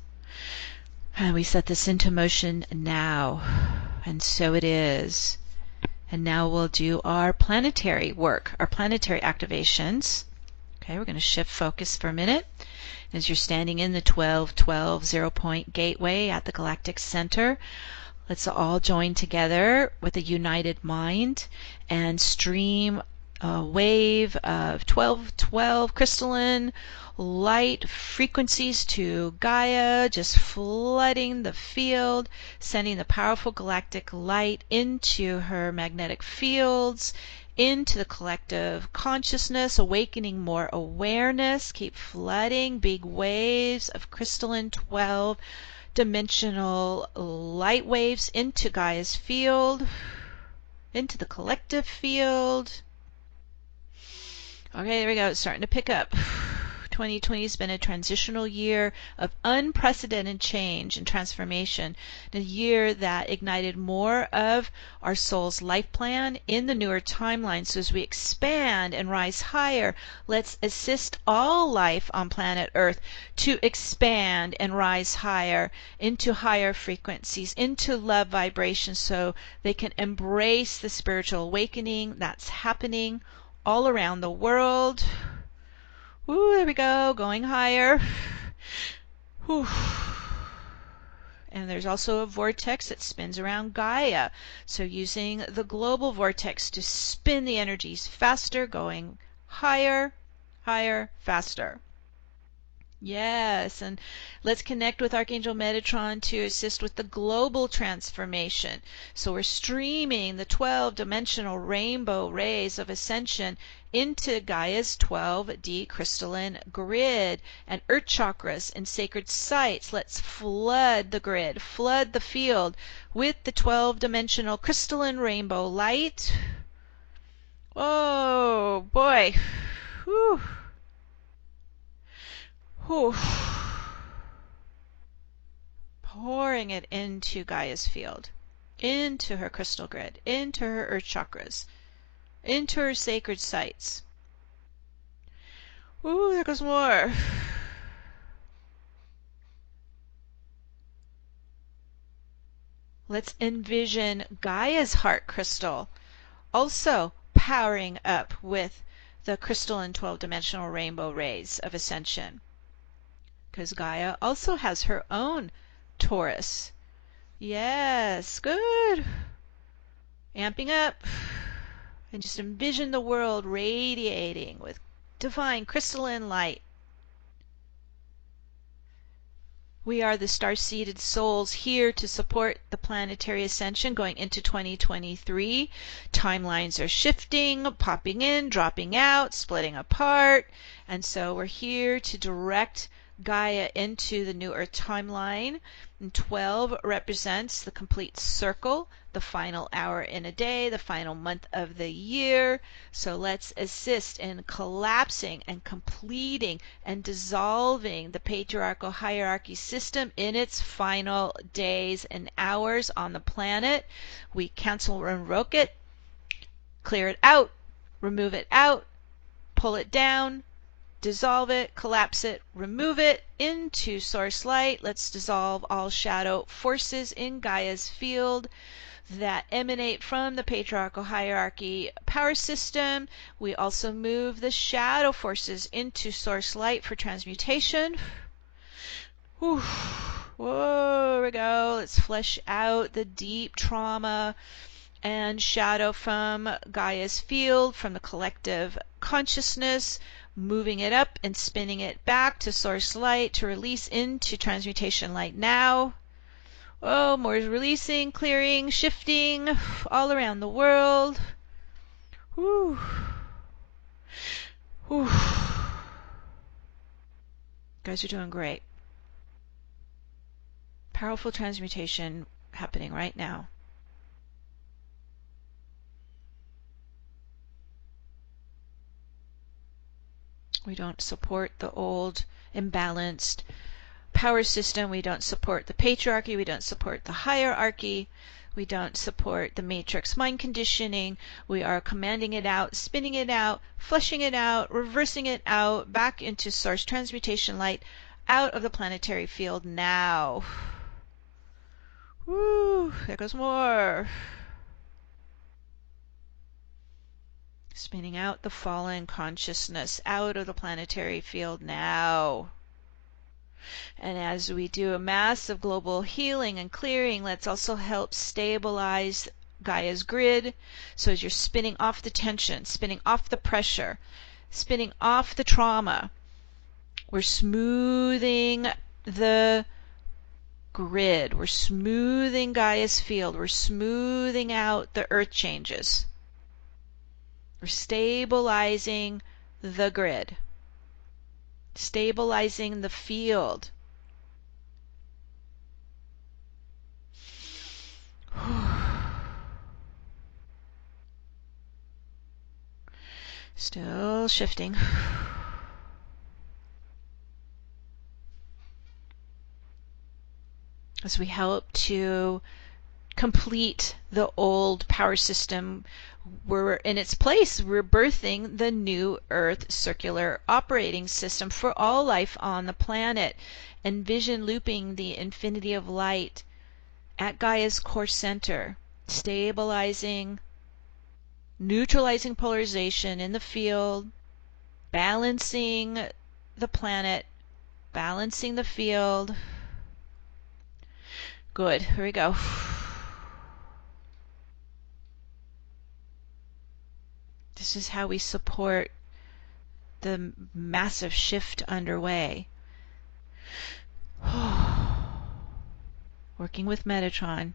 And we set this into motion now, and so it is. And now we'll do our planetary work, our planetary activations. Okay, we're going to shift focus for a minute. As you're standing in the 12-12 0-point gateway at the galactic center, let's all join together with a united mind and stream a wave of 12-12 crystalline light frequencies to Gaia, just flooding the field, sending the powerful galactic light into her magnetic fields, into the collective consciousness, awakening more awareness. Keep flooding big waves of crystalline 12 dimensional light waves into Gaia's field, into the collective field. Okay, there we go. It's starting to pick up. 2020 has been a transitional year of unprecedented change and transformation. A year that ignited more of our soul's life plan in the newer timeline. So as we expand and rise higher, let's assist all life on planet Earth to expand and rise higher into higher frequencies, into love vibrations, so they can embrace the spiritual awakening that's happening all around the world. Ooh, there we go, going higher. Whew. And there's also a vortex that spins around Gaia. So using the global vortex to spin the energies faster, going higher, higher, faster. Yes, and let's connect with Archangel Metatron to assist with the global transformation. So we're streaming the 12-dimensional rainbow rays of ascension into Gaia's 12D crystalline grid and earth chakras and sacred sites. Let's flood the grid, flood the field with the 12-dimensional crystalline rainbow light. Oh boy. Whew. Whew. Pouring it into Gaia's field, into her crystal grid, into her earth chakras, into her sacred sites. Ooh, there goes more. Let's envision Gaia's heart crystal also powering up with the crystalline 12-dimensional rainbow rays of ascension, because Gaia also has her own Taurus. Yes, good. Amping up. And just envision the world radiating with divine crystalline light. We are the star-seeded souls here to support the planetary ascension going into 2023. Timelines are shifting, popping in, dropping out, splitting apart. And so we're here to direct Gaia into the new Earth timeline. And 12 represents the complete circle, the final hour in a day, the final month of the year. So let's assist in collapsing and completing and dissolving the patriarchal hierarchy system in its final days and hours on the planet. We cancel and relocate, clear it out, remove it out, pull it down, dissolve it, collapse it, remove it into source light. Let's dissolve all shadow forces in Gaia's field that emanate from the patriarchal hierarchy power system. We also move the shadow forces into source light for transmutation. Whew. Whoa, there we go. Let's flesh out the deep trauma and shadow from Gaia's field, from the collective consciousness, moving it up and spinning it back to source light to release into transmutation light now. Oh, more releasing, clearing, shifting all around the world. Whew. Whew. You guys are doing great. Powerful transmutation happening right now. We don't support the old, imbalanced power system. We don't support the patriarchy. We don't support the hierarchy. We don't support the matrix mind conditioning. We are commanding it out, spinning it out, flushing it out, reversing it out, back into source transmutation light, out of the planetary field now. Woo, there goes more. Spinning out the fallen consciousness out of the planetary field now. And as we do a massive global healing and clearing, let's also help stabilize Gaia's grid. So as you're spinning off the tension, spinning off the pressure, spinning off the trauma, we're smoothing the grid. We're smoothing Gaia's field. We're smoothing out the earth changes. We're stabilizing the grid, stabilizing the field. Still shifting. As we help to complete the old power system, we're in its place. We're birthing the new Earth circular operating system for all life on the planet. Envision looping the infinity of light at Gaia's core center, stabilizing, neutralizing polarization in the field, balancing the planet, balancing the field. Good. Here we go. This is how we support the massive shift underway. Working with Metatron.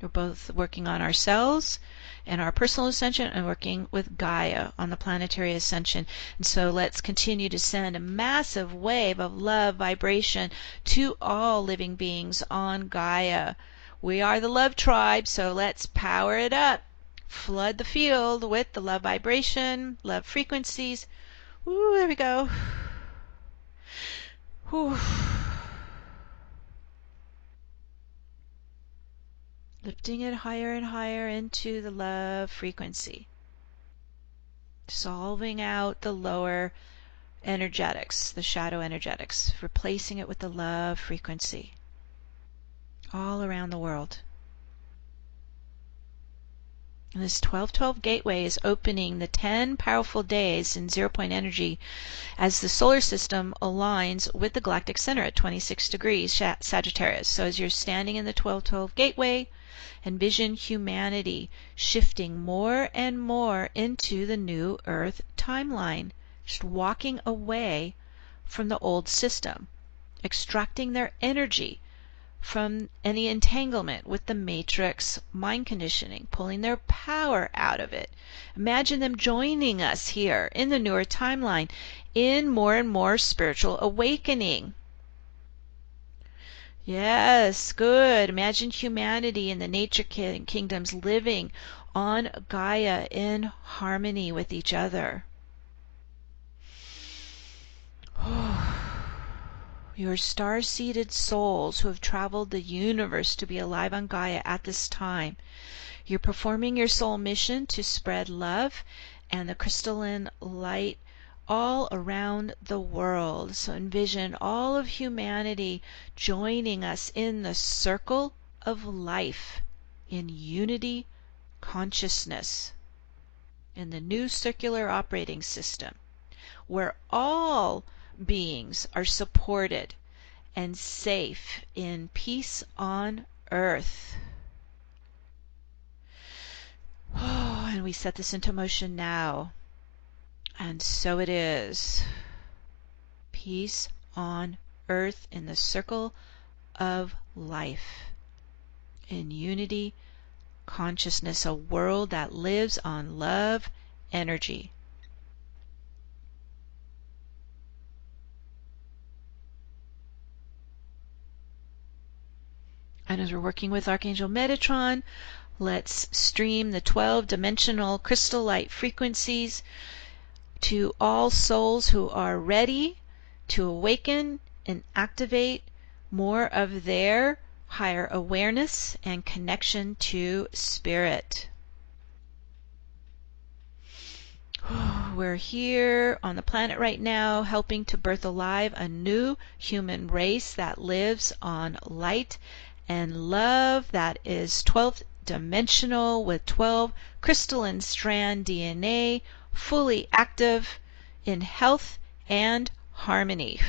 We're both working on ourselves and our personal ascension and working with Gaia on the planetary ascension. And so let's continue to send a massive wave of love vibration to all living beings on Gaia. We are the love tribe, so let's power it up. Flood the field with the love vibration, love frequencies. Ooh, there we go. Whew. Lifting it higher and higher into the love frequency. Solving out the lower energetics, the shadow energetics, replacing it with the love frequency all around the world. And this 1212 gateway is opening the 10 powerful days in 0 point energy as the solar system aligns with the galactic center at 26 degrees Sagittarius. So as you're standing in the 1212 gateway, envision humanity shifting more and more into the new Earth timeline, just walking away from the old system, extracting their energy from any entanglement with the matrix mind conditioning, pulling their power out of it. Imagine them joining us here in the newer timeline in more and more spiritual awakening. Yes, good. Imagine humanity and the nature kingdoms living on Gaia in harmony with each other. Your star-seeded souls who have traveled the universe to be alive on Gaia at this time. You're performing your soul mission to spread love and the crystalline light all around the world. So envision all of humanity joining us in the circle of life in unity consciousness in the new circular operating system where all beings are supported and safe in peace on earth. Oh, and we set this into motion now. And so it is. Peace on earth in the circle of life. in unity consciousness, a world that lives on love energy. And as we're working with Archangel Metatron, let's stream the 12-dimensional crystal light frequencies to all souls who are ready to awaken and activate more of their higher awareness and connection to spirit. We're here on the planet right now helping to birth alive a new human race that lives on light and love, that is 12th dimensional with 12 crystalline strand DNA, fully active in health and harmony.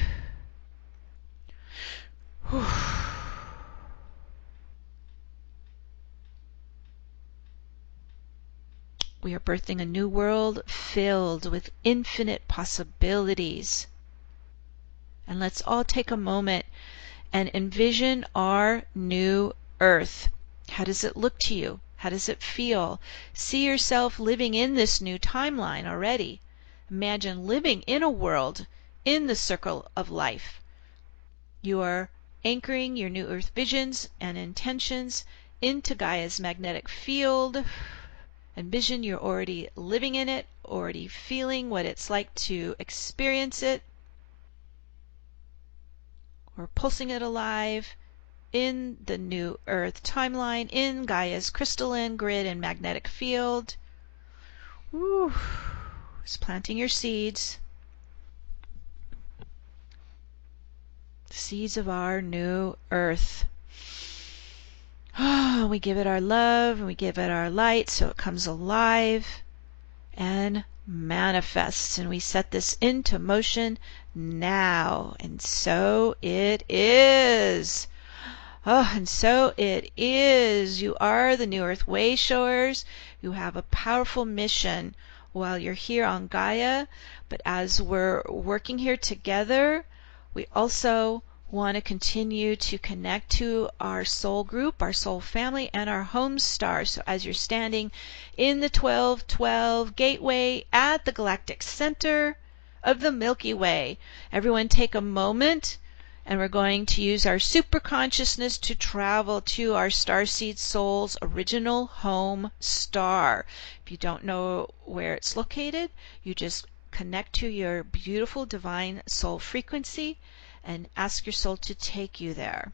We are birthing a new world filled with infinite possibilities. And let's all take a moment and envision our new Earth. How does it look to you? How does it feel? See yourself living in this new timeline already. Imagine living in a world in the circle of life. You are anchoring your new Earth visions and intentions into Gaia's magnetic field. Envision you're already living in it, already feeling what it's like to experience it. We're pulsing it alive in the new Earth timeline, in Gaia's crystalline grid and magnetic field. Woo. Just planting your seeds. The seeds of our new Earth. We give it our love and we give it our light so it comes alive and manifests. And we set this into motion now. And so it is. Oh, and so it is. You are the New Earth Wayshowers. You have a powerful mission while you're here on Gaia. But as we're working here together, we also want to continue to connect to our soul group, our soul family, and our home star. So as you're standing in the 1212 gateway at the galactic center of the Milky Way, everyone take a moment, and we're going to use our super consciousness to travel to our starseed soul's original home star. If you don't know where it's located, you just connect to your beautiful divine soul frequency and ask your soul to take you there.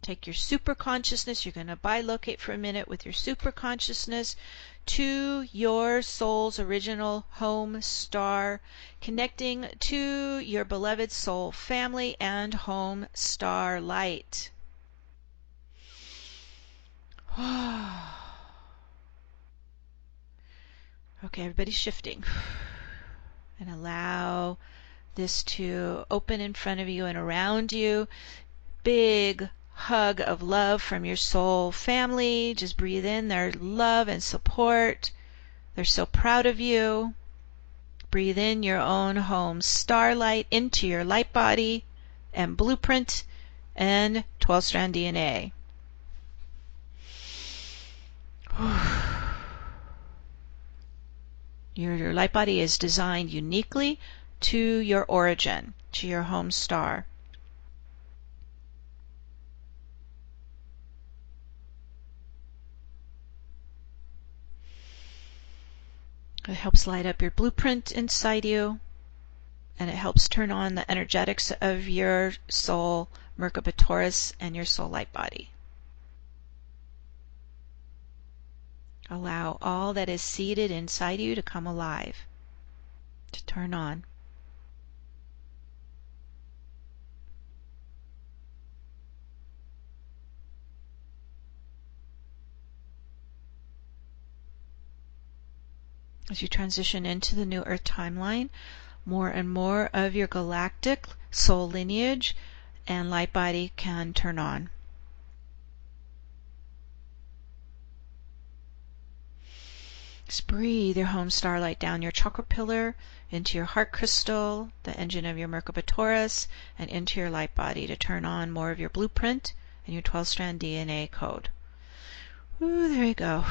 Take your super consciousness. You're going to bilocate for a minute with your super consciousness to your soul's original home star, connecting to your beloved soul family and home star light. Okay, everybody's shifting. And allow this to open in front of you and around you. Big hug of love from your soul family. Just breathe in their love and support. They're so proud of you. Breathe in your own home starlight into your light body and blueprint and 12-strand DNA. Your light body is designed uniquely to your origin, to your home star. It helps light up your blueprint inside you, and it helps turn on the energetics of your soul, Merkaba Torus, and your soul light body. Allow all that is seated inside you to come alive, to turn on. As you transition into the new Earth timeline, more and more of your galactic soul lineage and light body can turn on. Just breathe your home starlight down your chakra pillar, into your heart crystal, the engine of your Merkaba Torus, and into your light body to turn on more of your blueprint and your 12-strand DNA code. Ooh, there you go.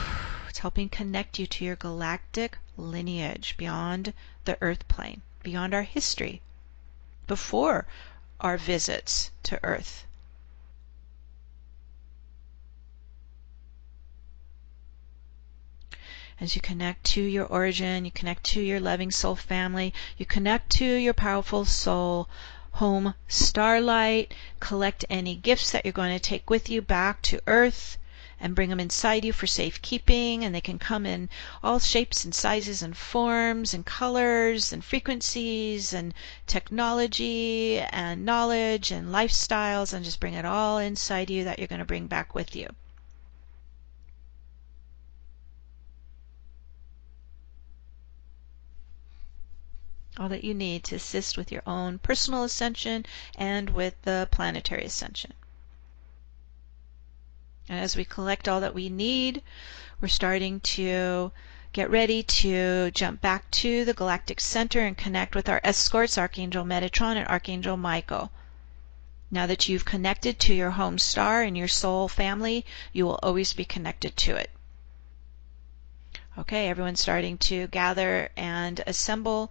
It's helping connect you to your galactic lineage beyond the Earth plane, beyond our history, before our visits to Earth. As you connect to your origin, you connect to your loving soul family, you connect to your powerful soul home starlight, collect any gifts that you're going to take with you back to Earth and bring them inside you for safekeeping, and they can come in all shapes and sizes and forms and colors and frequencies and technology and knowledge and lifestyles, and just bring it all inside you that you're going to bring back with you. All that you need to assist with your own personal ascension and with the planetary ascension. And as we collect all that we need, we're starting to get ready to jump back to the galactic center and connect with our escorts, Archangel Metatron and Archangel Michael. Now that you've connected to your home star and your soul family, you will always be connected to it. Okay, everyone's starting to gather and assemble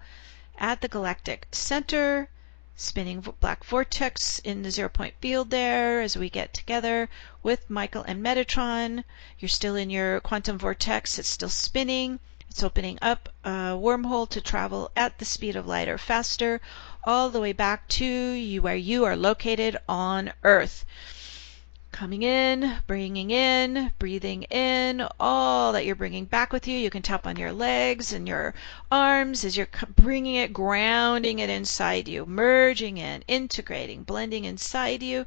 at the galactic center, spinning black vortex in the 0-point field there as we get together with Michael and Metatron. You're still in your quantum vortex. It's still spinning. It's opening up a wormhole to travel at the speed of light or faster all the way back to you where you are located on Earth. Coming in, bringing in, breathing in, all that you're bringing back with you. You can tap on your legs and your arms as you're bringing it, grounding it inside you, merging in, integrating, blending inside you,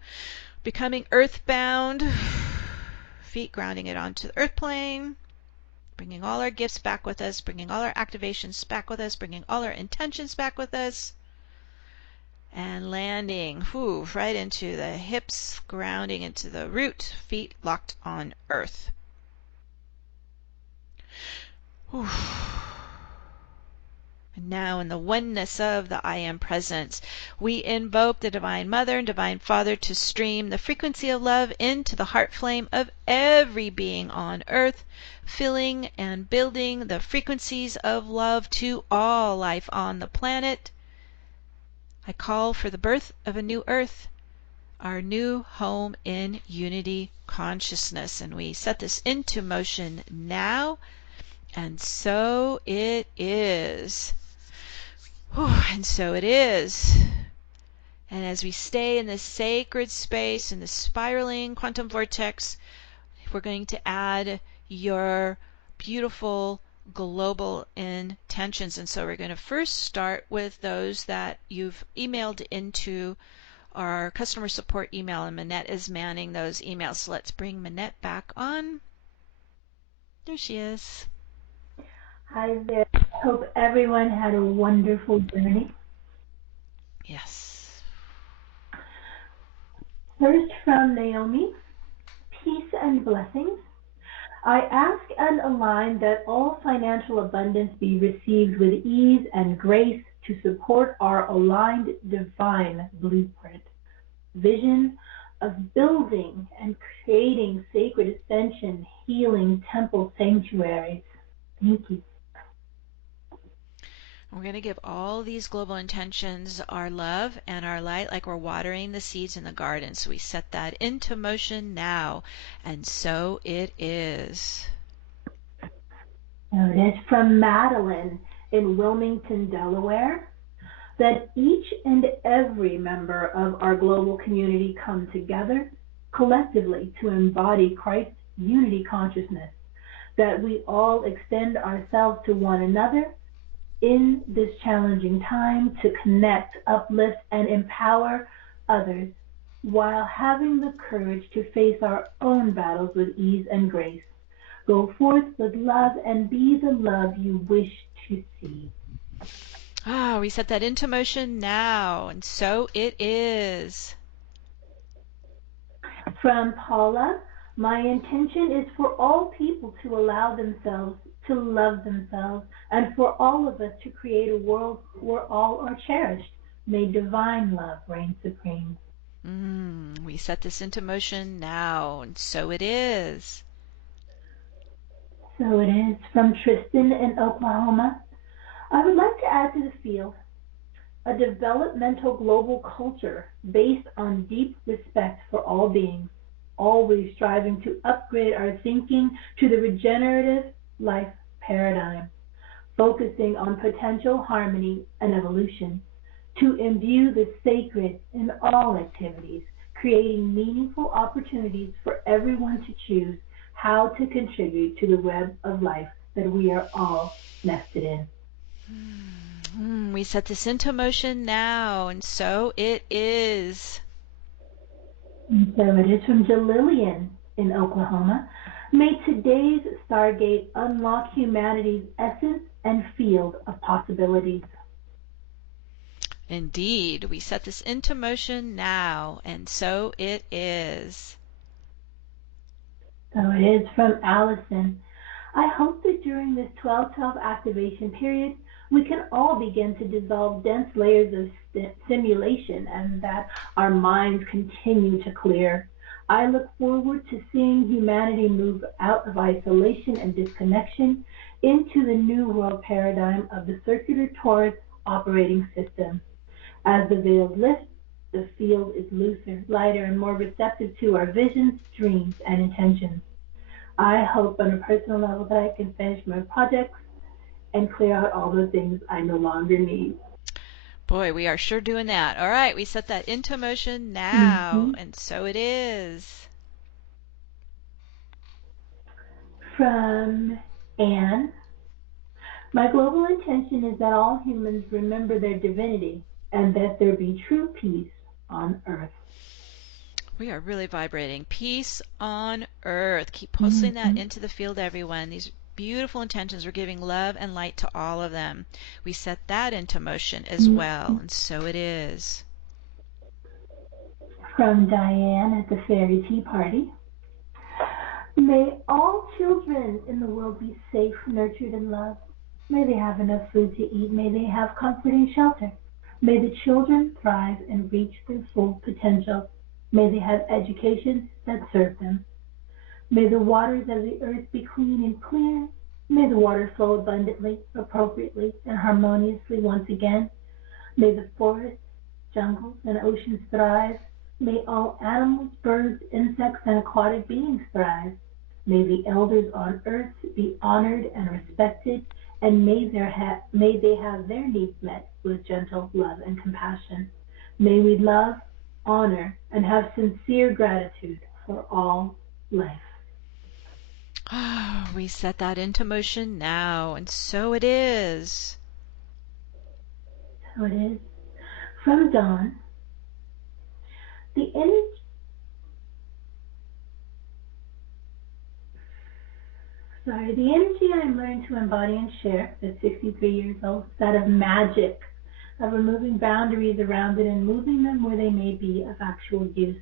becoming earthbound, feet grounding it onto the earth plane, bringing all our gifts back with us, bringing all our activations back with us, bringing all our intentions back with us. And landing right into the hips, grounding into the root, feet locked on earth. Whew. And now in the oneness of the I Am Presence, we invoke the Divine Mother and Divine Father to stream the frequency of love into the heart flame of every being on earth, filling and building the frequencies of love to all life on the planet. I call for the birth of a new earth, our new home in unity consciousness. And we set this into motion now. And so it is. Whew, and so it is. And as we stay in this sacred space, in the spiraling quantum vortex, we're going to add your beautiful global intentions. And so we're going to first start with those that you've emailed into our customer support email, and Manette is manning those emails. So let's bring Manette back on. There she is. Hi there. Hope everyone had a wonderful journey. Yes. First from Naomi, peace and blessings. I ask and align that all financial abundance be received with ease and grace to support our aligned divine blueprint, vision of building and creating sacred ascension, healing temple sanctuaries. Thank you. We're going to give all these global intentions our love and our light like we're watering the seeds in the garden. So we set that into motion now. And so it is. Now it is from Madeline in Wilmington, Delaware, that each and every member of our global community come together collectively to embody Christ's unity consciousness, that we all extend ourselves to one another in this challenging time to connect, uplift, and empower others while having the courage to face our own battles with ease and grace. Go forth with love and be the love you wish to see. We set that into motion now, and so it is. From Paula, my intention is for all people to allow themselves to love themselves, and for all of us to create a world where all are cherished. May divine love reign supreme. We set this into motion now, and so it is. So it is from Tristan in Oklahoma. I would like to add to the field a developmental global culture based on deep respect for all beings, always striving to upgrade our thinking to the regenerative life paradigm, focusing on potential harmony and evolution, to imbue the sacred in all activities, creating meaningful opportunities for everyone to choose how to contribute to the web of life that we are all nested in. We set this into motion now, and so it is. And so it is from Jalilian in Oklahoma. May today's stargate unlock humanity's essence and field of possibilities. Indeed, we set this into motion now, and so it is. So it is from Allison. I hope that during this 12-12 activation period, we can all begin to dissolve dense layers of simulation and that our minds continue to clear. I look forward to seeing humanity move out of isolation and disconnection into the new world paradigm of the circular torus operating system. As the veil lifts, the field is looser, lighter, and more receptive to our visions, dreams, and intentions. I hope on a personal level that I can finish my projects and clear out all the things I no longer need. Boy, we are sure doing that. All right, we set that into motion now, and so it is. From Anne. My global intention is that all humans remember their divinity and that there be true peace on earth. We are really vibrating. Peace on earth. Keep pulsing that into the field, everyone. These beautiful intentions, we're giving love and light to all of them. We set that into motion as well, and so it is. From Diane at the Fairy Tea Party. May all children in the world be safe, nurtured, and loved. May they have enough food to eat. May they have comfort and shelter. May the children thrive and reach their full potential. May they have education that serves them. May the waters of the earth be clean and clear. May the water flow abundantly, appropriately, and harmoniously once again. May the forests, jungles, and oceans thrive. May all animals, birds, insects, and aquatic beings thrive. May the elders on earth be honored and respected, and may they have their needs met with gentle love and compassion. May we love, honor, and have sincere gratitude for all life. Oh, we set that into motion now, and so it is. So it is. From Dawn, the energy I'm learning to embody and share at 63 years old is that of magic, of removing boundaries around it and moving them where they may be of actual use.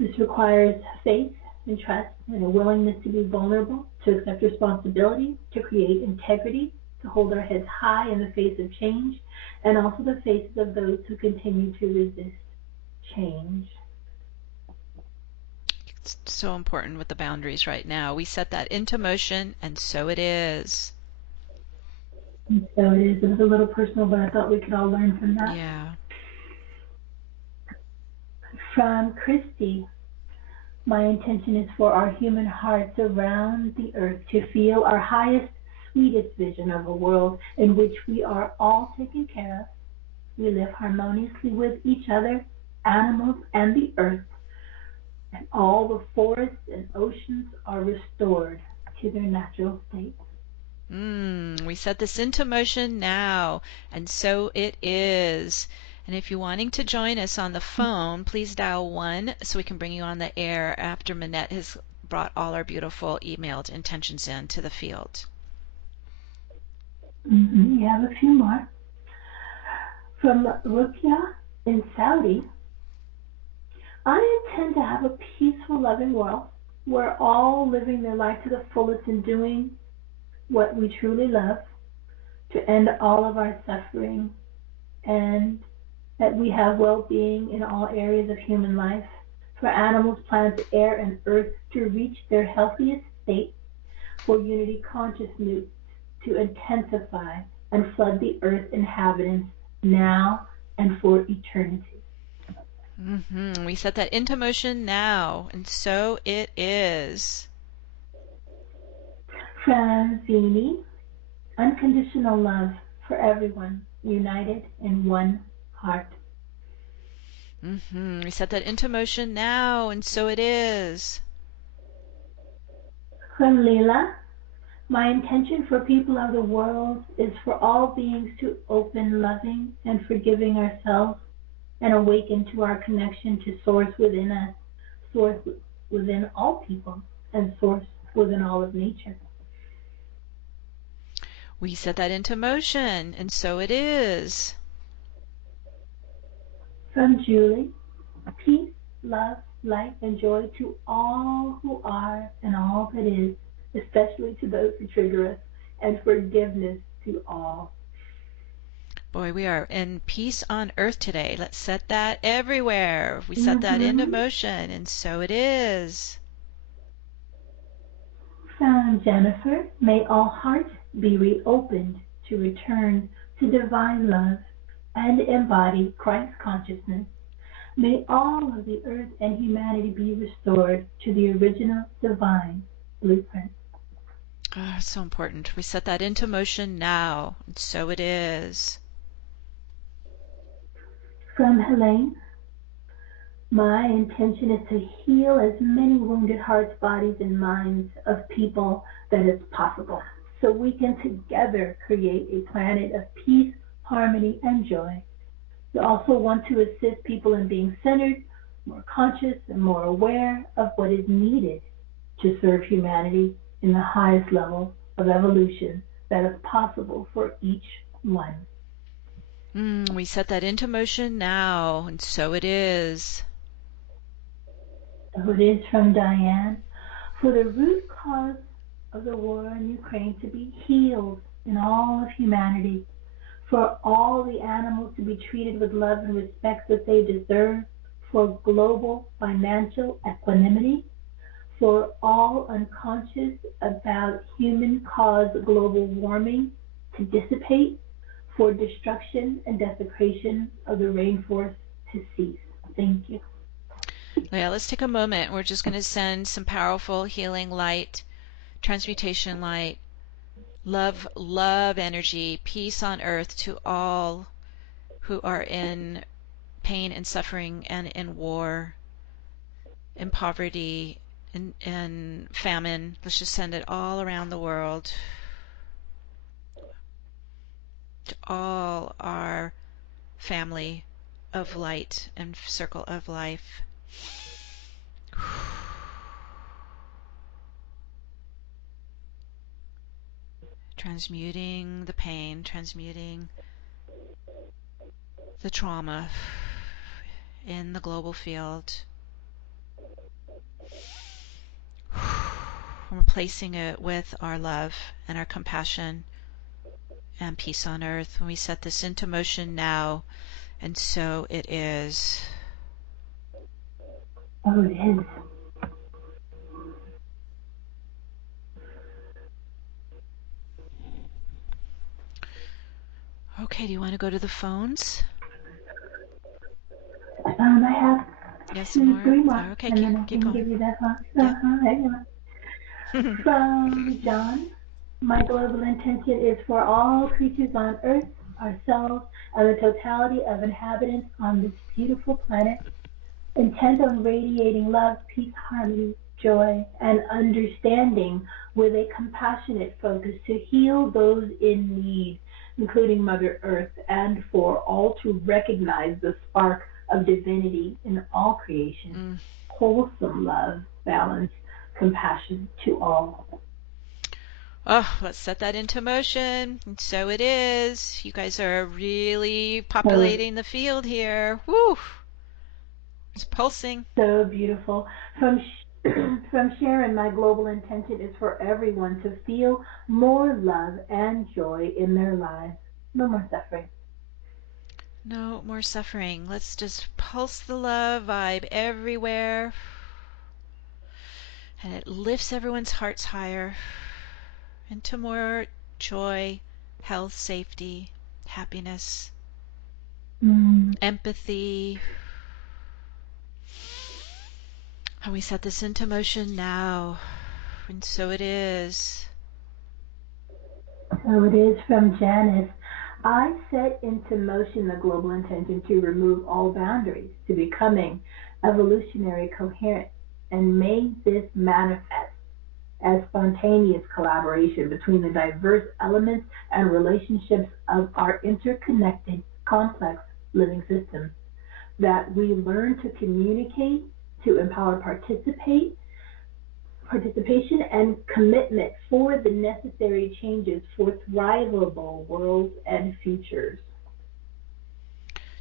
This requires faith and trust and a willingness to be vulnerable, to accept responsibility, to create integrity, to hold our heads high in the face of change, and also the faces of those who continue to resist change. It's so important with the boundaries right now. We set that into motion, and so it is. And so it is. It was a little personal, but I thought we could all learn from that. Yeah. From Christy, my intention is for our human hearts around the earth to feel our highest, sweetest vision of a world in which we are all taken care of. We live harmoniously with each other, animals, and the earth, and all the forests and oceans are restored to their natural state. We set this into motion now, and so it is. And if you're wanting to join us on the phone, please dial 1 so we can bring you on the air after Minette has brought all our beautiful emailed intentions into the field. We have a few more. From Rukia in Saudi, I intend to have a peaceful, loving world where all living their life to the fullest and doing what we truly love, to end all of our suffering, and that we have well-being in all areas of human life, for animals, plants, air, and earth to reach their healthiest state, for unity consciousness to intensify and flood the earth inhabitants now and for eternity. We set that into motion now, and so it is. Franzini, unconditional love for everyone, united in one heart. We set that into motion now, and so it is. From Leela, my intention for people of the world is for all beings to open loving and forgiving ourselves and awaken to our connection to Source within us, Source within all people, and Source within all of nature. We set that into motion, and so it is. From Julie, peace, love, light, and joy to all who are and all that is, especially to those who trigger us, and forgiveness to all. Boy, we are in peace on earth today. Let's set that everywhere. We set that into motion, and so it is. From Jennifer, may all hearts be reopened to return to divine love and embody Christ consciousness. May all of the earth and humanity be restored to the original divine blueprint. Oh, so important. We set that into motion now, and so it is. From Helene, my intention is to heal as many wounded hearts, bodies, and minds of people that is possible, so we can together create a planet of peace, harmony, and joy. We also want to assist people in being centered, more conscious, and more aware of what is needed to serve humanity in the highest level of evolution that is possible for each one. We set that into motion now, and so it is. So it is from Diane. For the root cause of the war in Ukraine to be healed in all of humanity, for all the animals to be treated with love and respect that they deserve, for global financial equanimity, for all unconscious about human-caused global warming to dissipate, for destruction and desecration of the rainforest to cease. Thank you. Yeah, let's take a moment. We're just going to send some powerful healing light, transmutation light, love energy, peace on earth to all who are in pain and suffering and in war, in poverty, in famine. Let's just send it all around the world to all our family of light and circle of life. Transmuting the pain, transmuting the trauma in the global field. Replacing it with our love and our compassion and peace on earth. When we set this into motion now, and so it is. Oh, it is. Okay, do you want to go to the phones? I have Yes, three more, Okay, and then I keep can going. give you that one. Yeah. From John, my global intention is for all creatures on Earth, ourselves, and the totality of inhabitants on this beautiful planet, intent on radiating love, peace, harmony, joy, and understanding with a compassionate focus to heal those in need, including Mother Earth, and for all to recognize the spark of divinity in all creation, wholesome love, balance, compassion to all. Oh, let's set that into motion. And so it is. You guys are really populating the field here. Woo! It's pulsing. So beautiful. From Sharon, my global intention is for everyone to feel more love and joy in their lives. No more suffering. No more suffering. Let's just pulse the love vibe everywhere. And it lifts everyone's hearts higher. into more joy, health, safety, happiness, empathy. And we set this into motion now. And so it is. So it is from Janice. I set into motion the global intention to remove all boundaries to becoming evolutionary coherent, and may this manifest as spontaneous collaboration between the diverse elements and relationships of our interconnected, complex living systems, that we learn to communicate, to empower participation and commitment for the necessary changes for thrivable worlds and futures.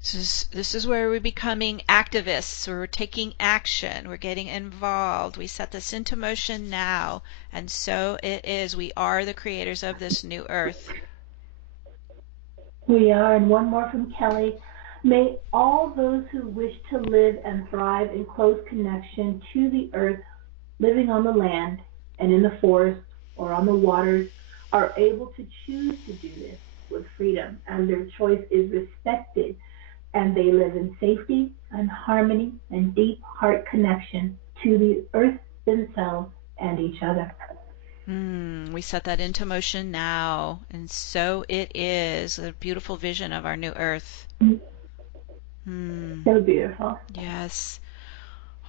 This is where we're becoming activists. We're taking action. We're getting involved. We set this into motion now. And so it is. We are the creators of this new earth. We are. And one more from Kelly. May all those who wish to live and thrive in close connection to the earth, living on the land and in the forest or on the waters, are able to choose to do this with freedom, and their choice is respected, and they live in safety and harmony and deep heart connection to the earth themselves and each other. We set that into motion now, and so it is. A beautiful vision of our new earth. So beautiful. Yes.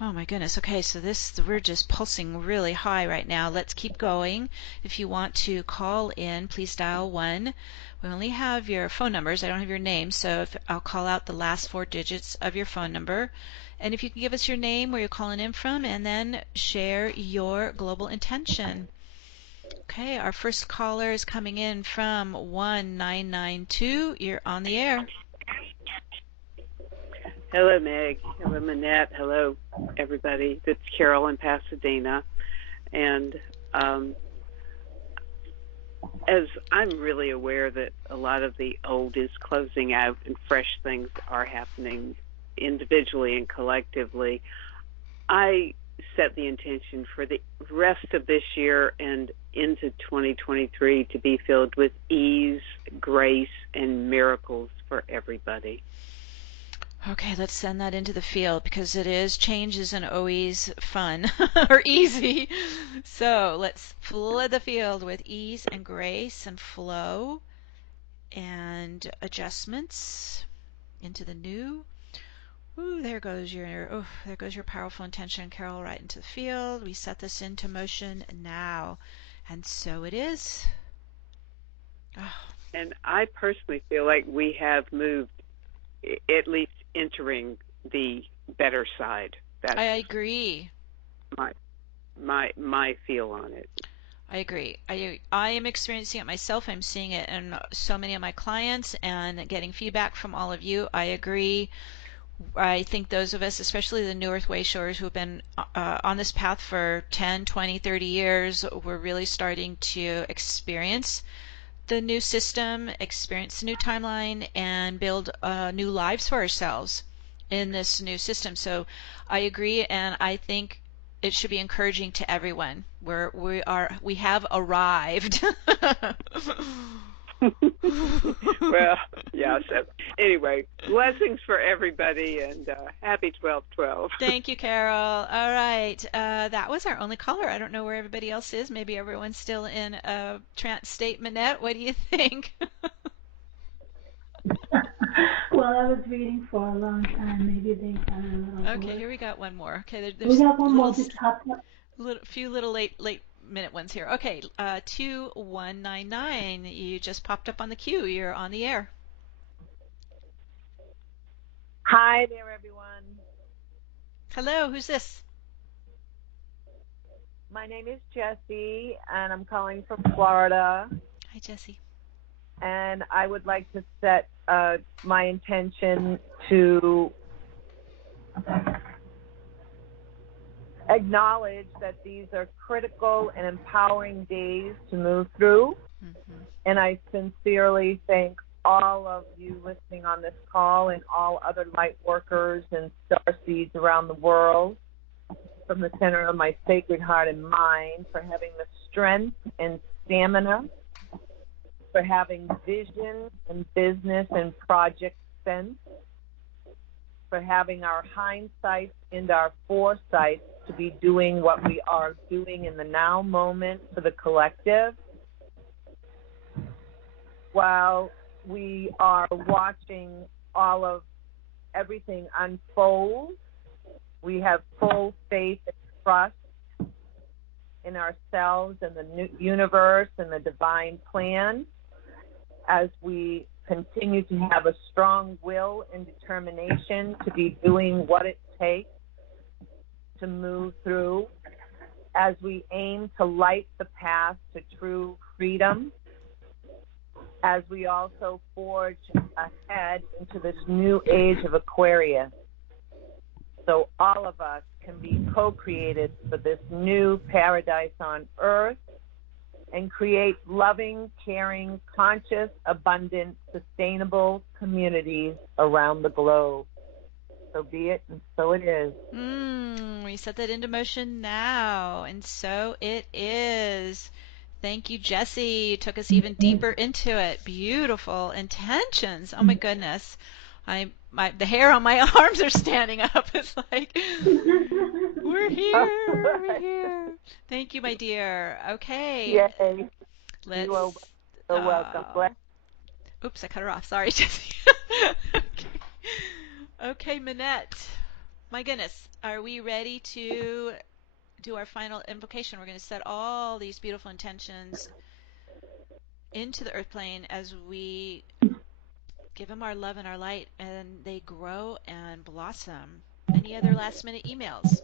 Oh my goodness. Okay, so we're just pulsing really high right now. Let's keep going. If you want to call in, please dial 1. We only have your phone numbers. I don't have your name, so I'll call out the last 4 digits of your phone number. And if you can give us your name, where you're calling in from, and then share your global intention. Okay, our first caller is coming in from 1992. You're on the air. Hello, Meg. Hello, Manette. Hello, everybody. It's Carol in Pasadena. And as I'm really aware that a lot of the old is closing out and fresh things are happening individually and collectively, I set the intention for the rest of this year and into 2023 to be filled with ease, grace, and miracles for everybody. Okay, let's send that into the field, because change isn't always fun or easy. So let's flood the field with ease and grace and flow and adjustments into the new. Ooh, there goes your powerful intention, Carol, right into the field. We set this into motion now, and so it is. Oh. And I personally feel like we have moved, at least entering the better side. That's I agree. My feel on it. I agree. I am experiencing it myself. I'm seeing it in so many of my clients and getting feedback from all of you. I agree. I think those of us, especially the New Earth Way showers who have been on this path for 10, 20, 30 years, we're really starting to experience the new system, experience the new timeline, and build new lives for ourselves in this new system. So I agree, and I think it should be encouraging to everyone. We have arrived. Well, yeah. So anyway, blessings for everybody, and happy 12/12. Thank you, Carol. All right, that was our only caller. I don't know where everybody else is. Maybe everyone's still in a trance state. Manette, what do you think? Well, I was reading for a long time. Maybe they got a little Okay, bored. here we got one more. Okay, We got one more just popped up. Few little late minute ones here. Okay, 2199. You just popped up on the queue. You're on the air. Hi there, everyone. Hello, who's this? My name is Jessie, and I'm calling from Florida. Hi, Jessie. And I would like to set my intention to acknowledge that these are critical and empowering days to move through. Mm-hmm. And I sincerely thank all of you listening on this call and all other light workers and starseeds around the world from the center of my sacred heart and mind for having the strength and stamina, for having vision and business and project sense, for having our hindsight and our foresight to be doing what we are doing in the now moment for the collective, while we are watching all of everything unfold. We have full faith and trust in ourselves and the universe and the divine plan, as we continue to have a strong will and determination to be doing what it takes to move through, as we aim to light the path to true freedom, as we also forge ahead into this new age of Aquarius. So all of us can be co-created for this new paradise on Earth and create loving, caring, conscious, abundant, sustainable communities around the globe. So be it, and so it is. We set that into motion now, and so it is. Thank you, Jessie. You took us even deeper into it. Beautiful intentions. Oh my goodness. The hair on my arms are standing up. It's like, we're here. Thank you, my dear. Okay. Yay. Let's. You are so welcome. Oops, I cut her off. Sorry, Jessie. Okay, Minette. My goodness. Are we ready to do our final invocation? We're going to set all these beautiful intentions into the earth plane as we give them our love and our light, and they grow and blossom. Any other last minute emails?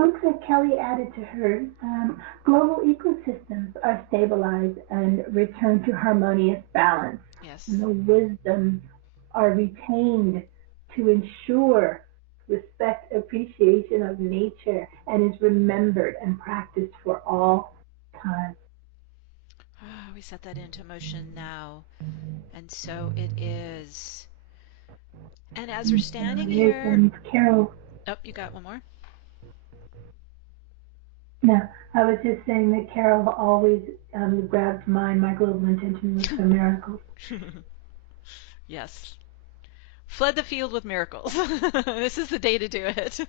Looks like Kelly added to hers. Global ecosystems are stabilized and return to harmonious balance. Yes. And the wisdoms are retained to ensure respect, appreciation of nature, and is remembered and practiced for all time. We set that into motion now, and so it is. And as we're standing here, Carol. Oh, you got one more? No, I was just saying that Carol always grabs mine. My global intention was for miracles. Yes. Flood the field with miracles. This is the day to do it.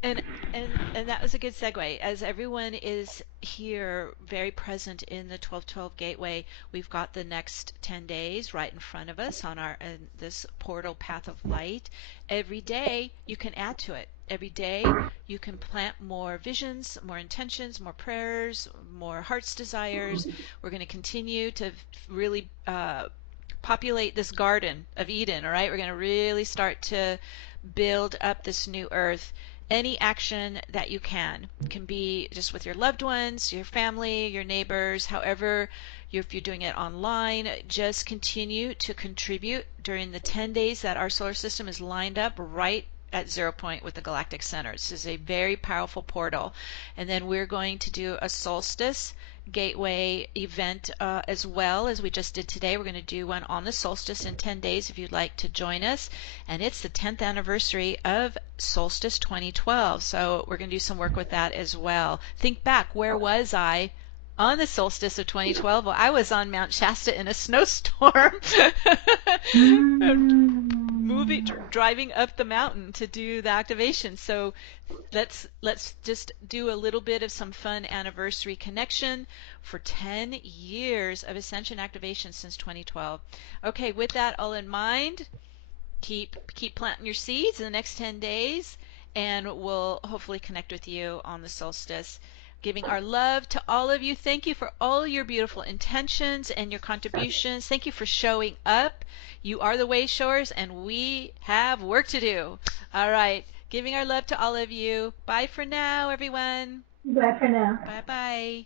And that was a good segue. As everyone is here very present in the 1212 gateway, we've got the next 10 days right in front of us on this portal path of light. Every day you can add to it. Every day you can plant more visions, more intentions, more prayers, more heart's desires. We're going to continue to really populate this garden of Eden, all right? We're going to really start to build up this new earth. Any action that you can be just with your loved ones, your family, your neighbors, however, if you're doing it online, just continue to contribute during the 10 days that our solar system is lined up right at 0 point with the galactic center. This is a very powerful portal. And then we're going to do a solstice gateway event as well as we just did today. We're going to do one on the solstice in 10 days if you'd like to join us. And it's the 10th anniversary of solstice 2012. So we're going to do some work with that as well. Think back, where was I on the solstice of 2012? Well, I was on Mount Shasta in a snowstorm. Driving up the mountain to do the activation. So let's just do a little bit of some fun anniversary connection for 10 years of ascension activation since 2012. Okay, with that all in mind, keep planting your seeds in the next 10 days, and we'll hopefully connect with you on the solstice. Giving our love to all of you. Thank you for all your beautiful intentions and your contributions. Thank you for showing up. You are the way showers, and we have work to do. All right. Giving our love to all of you. Bye for now, everyone. Bye for now. Bye-bye.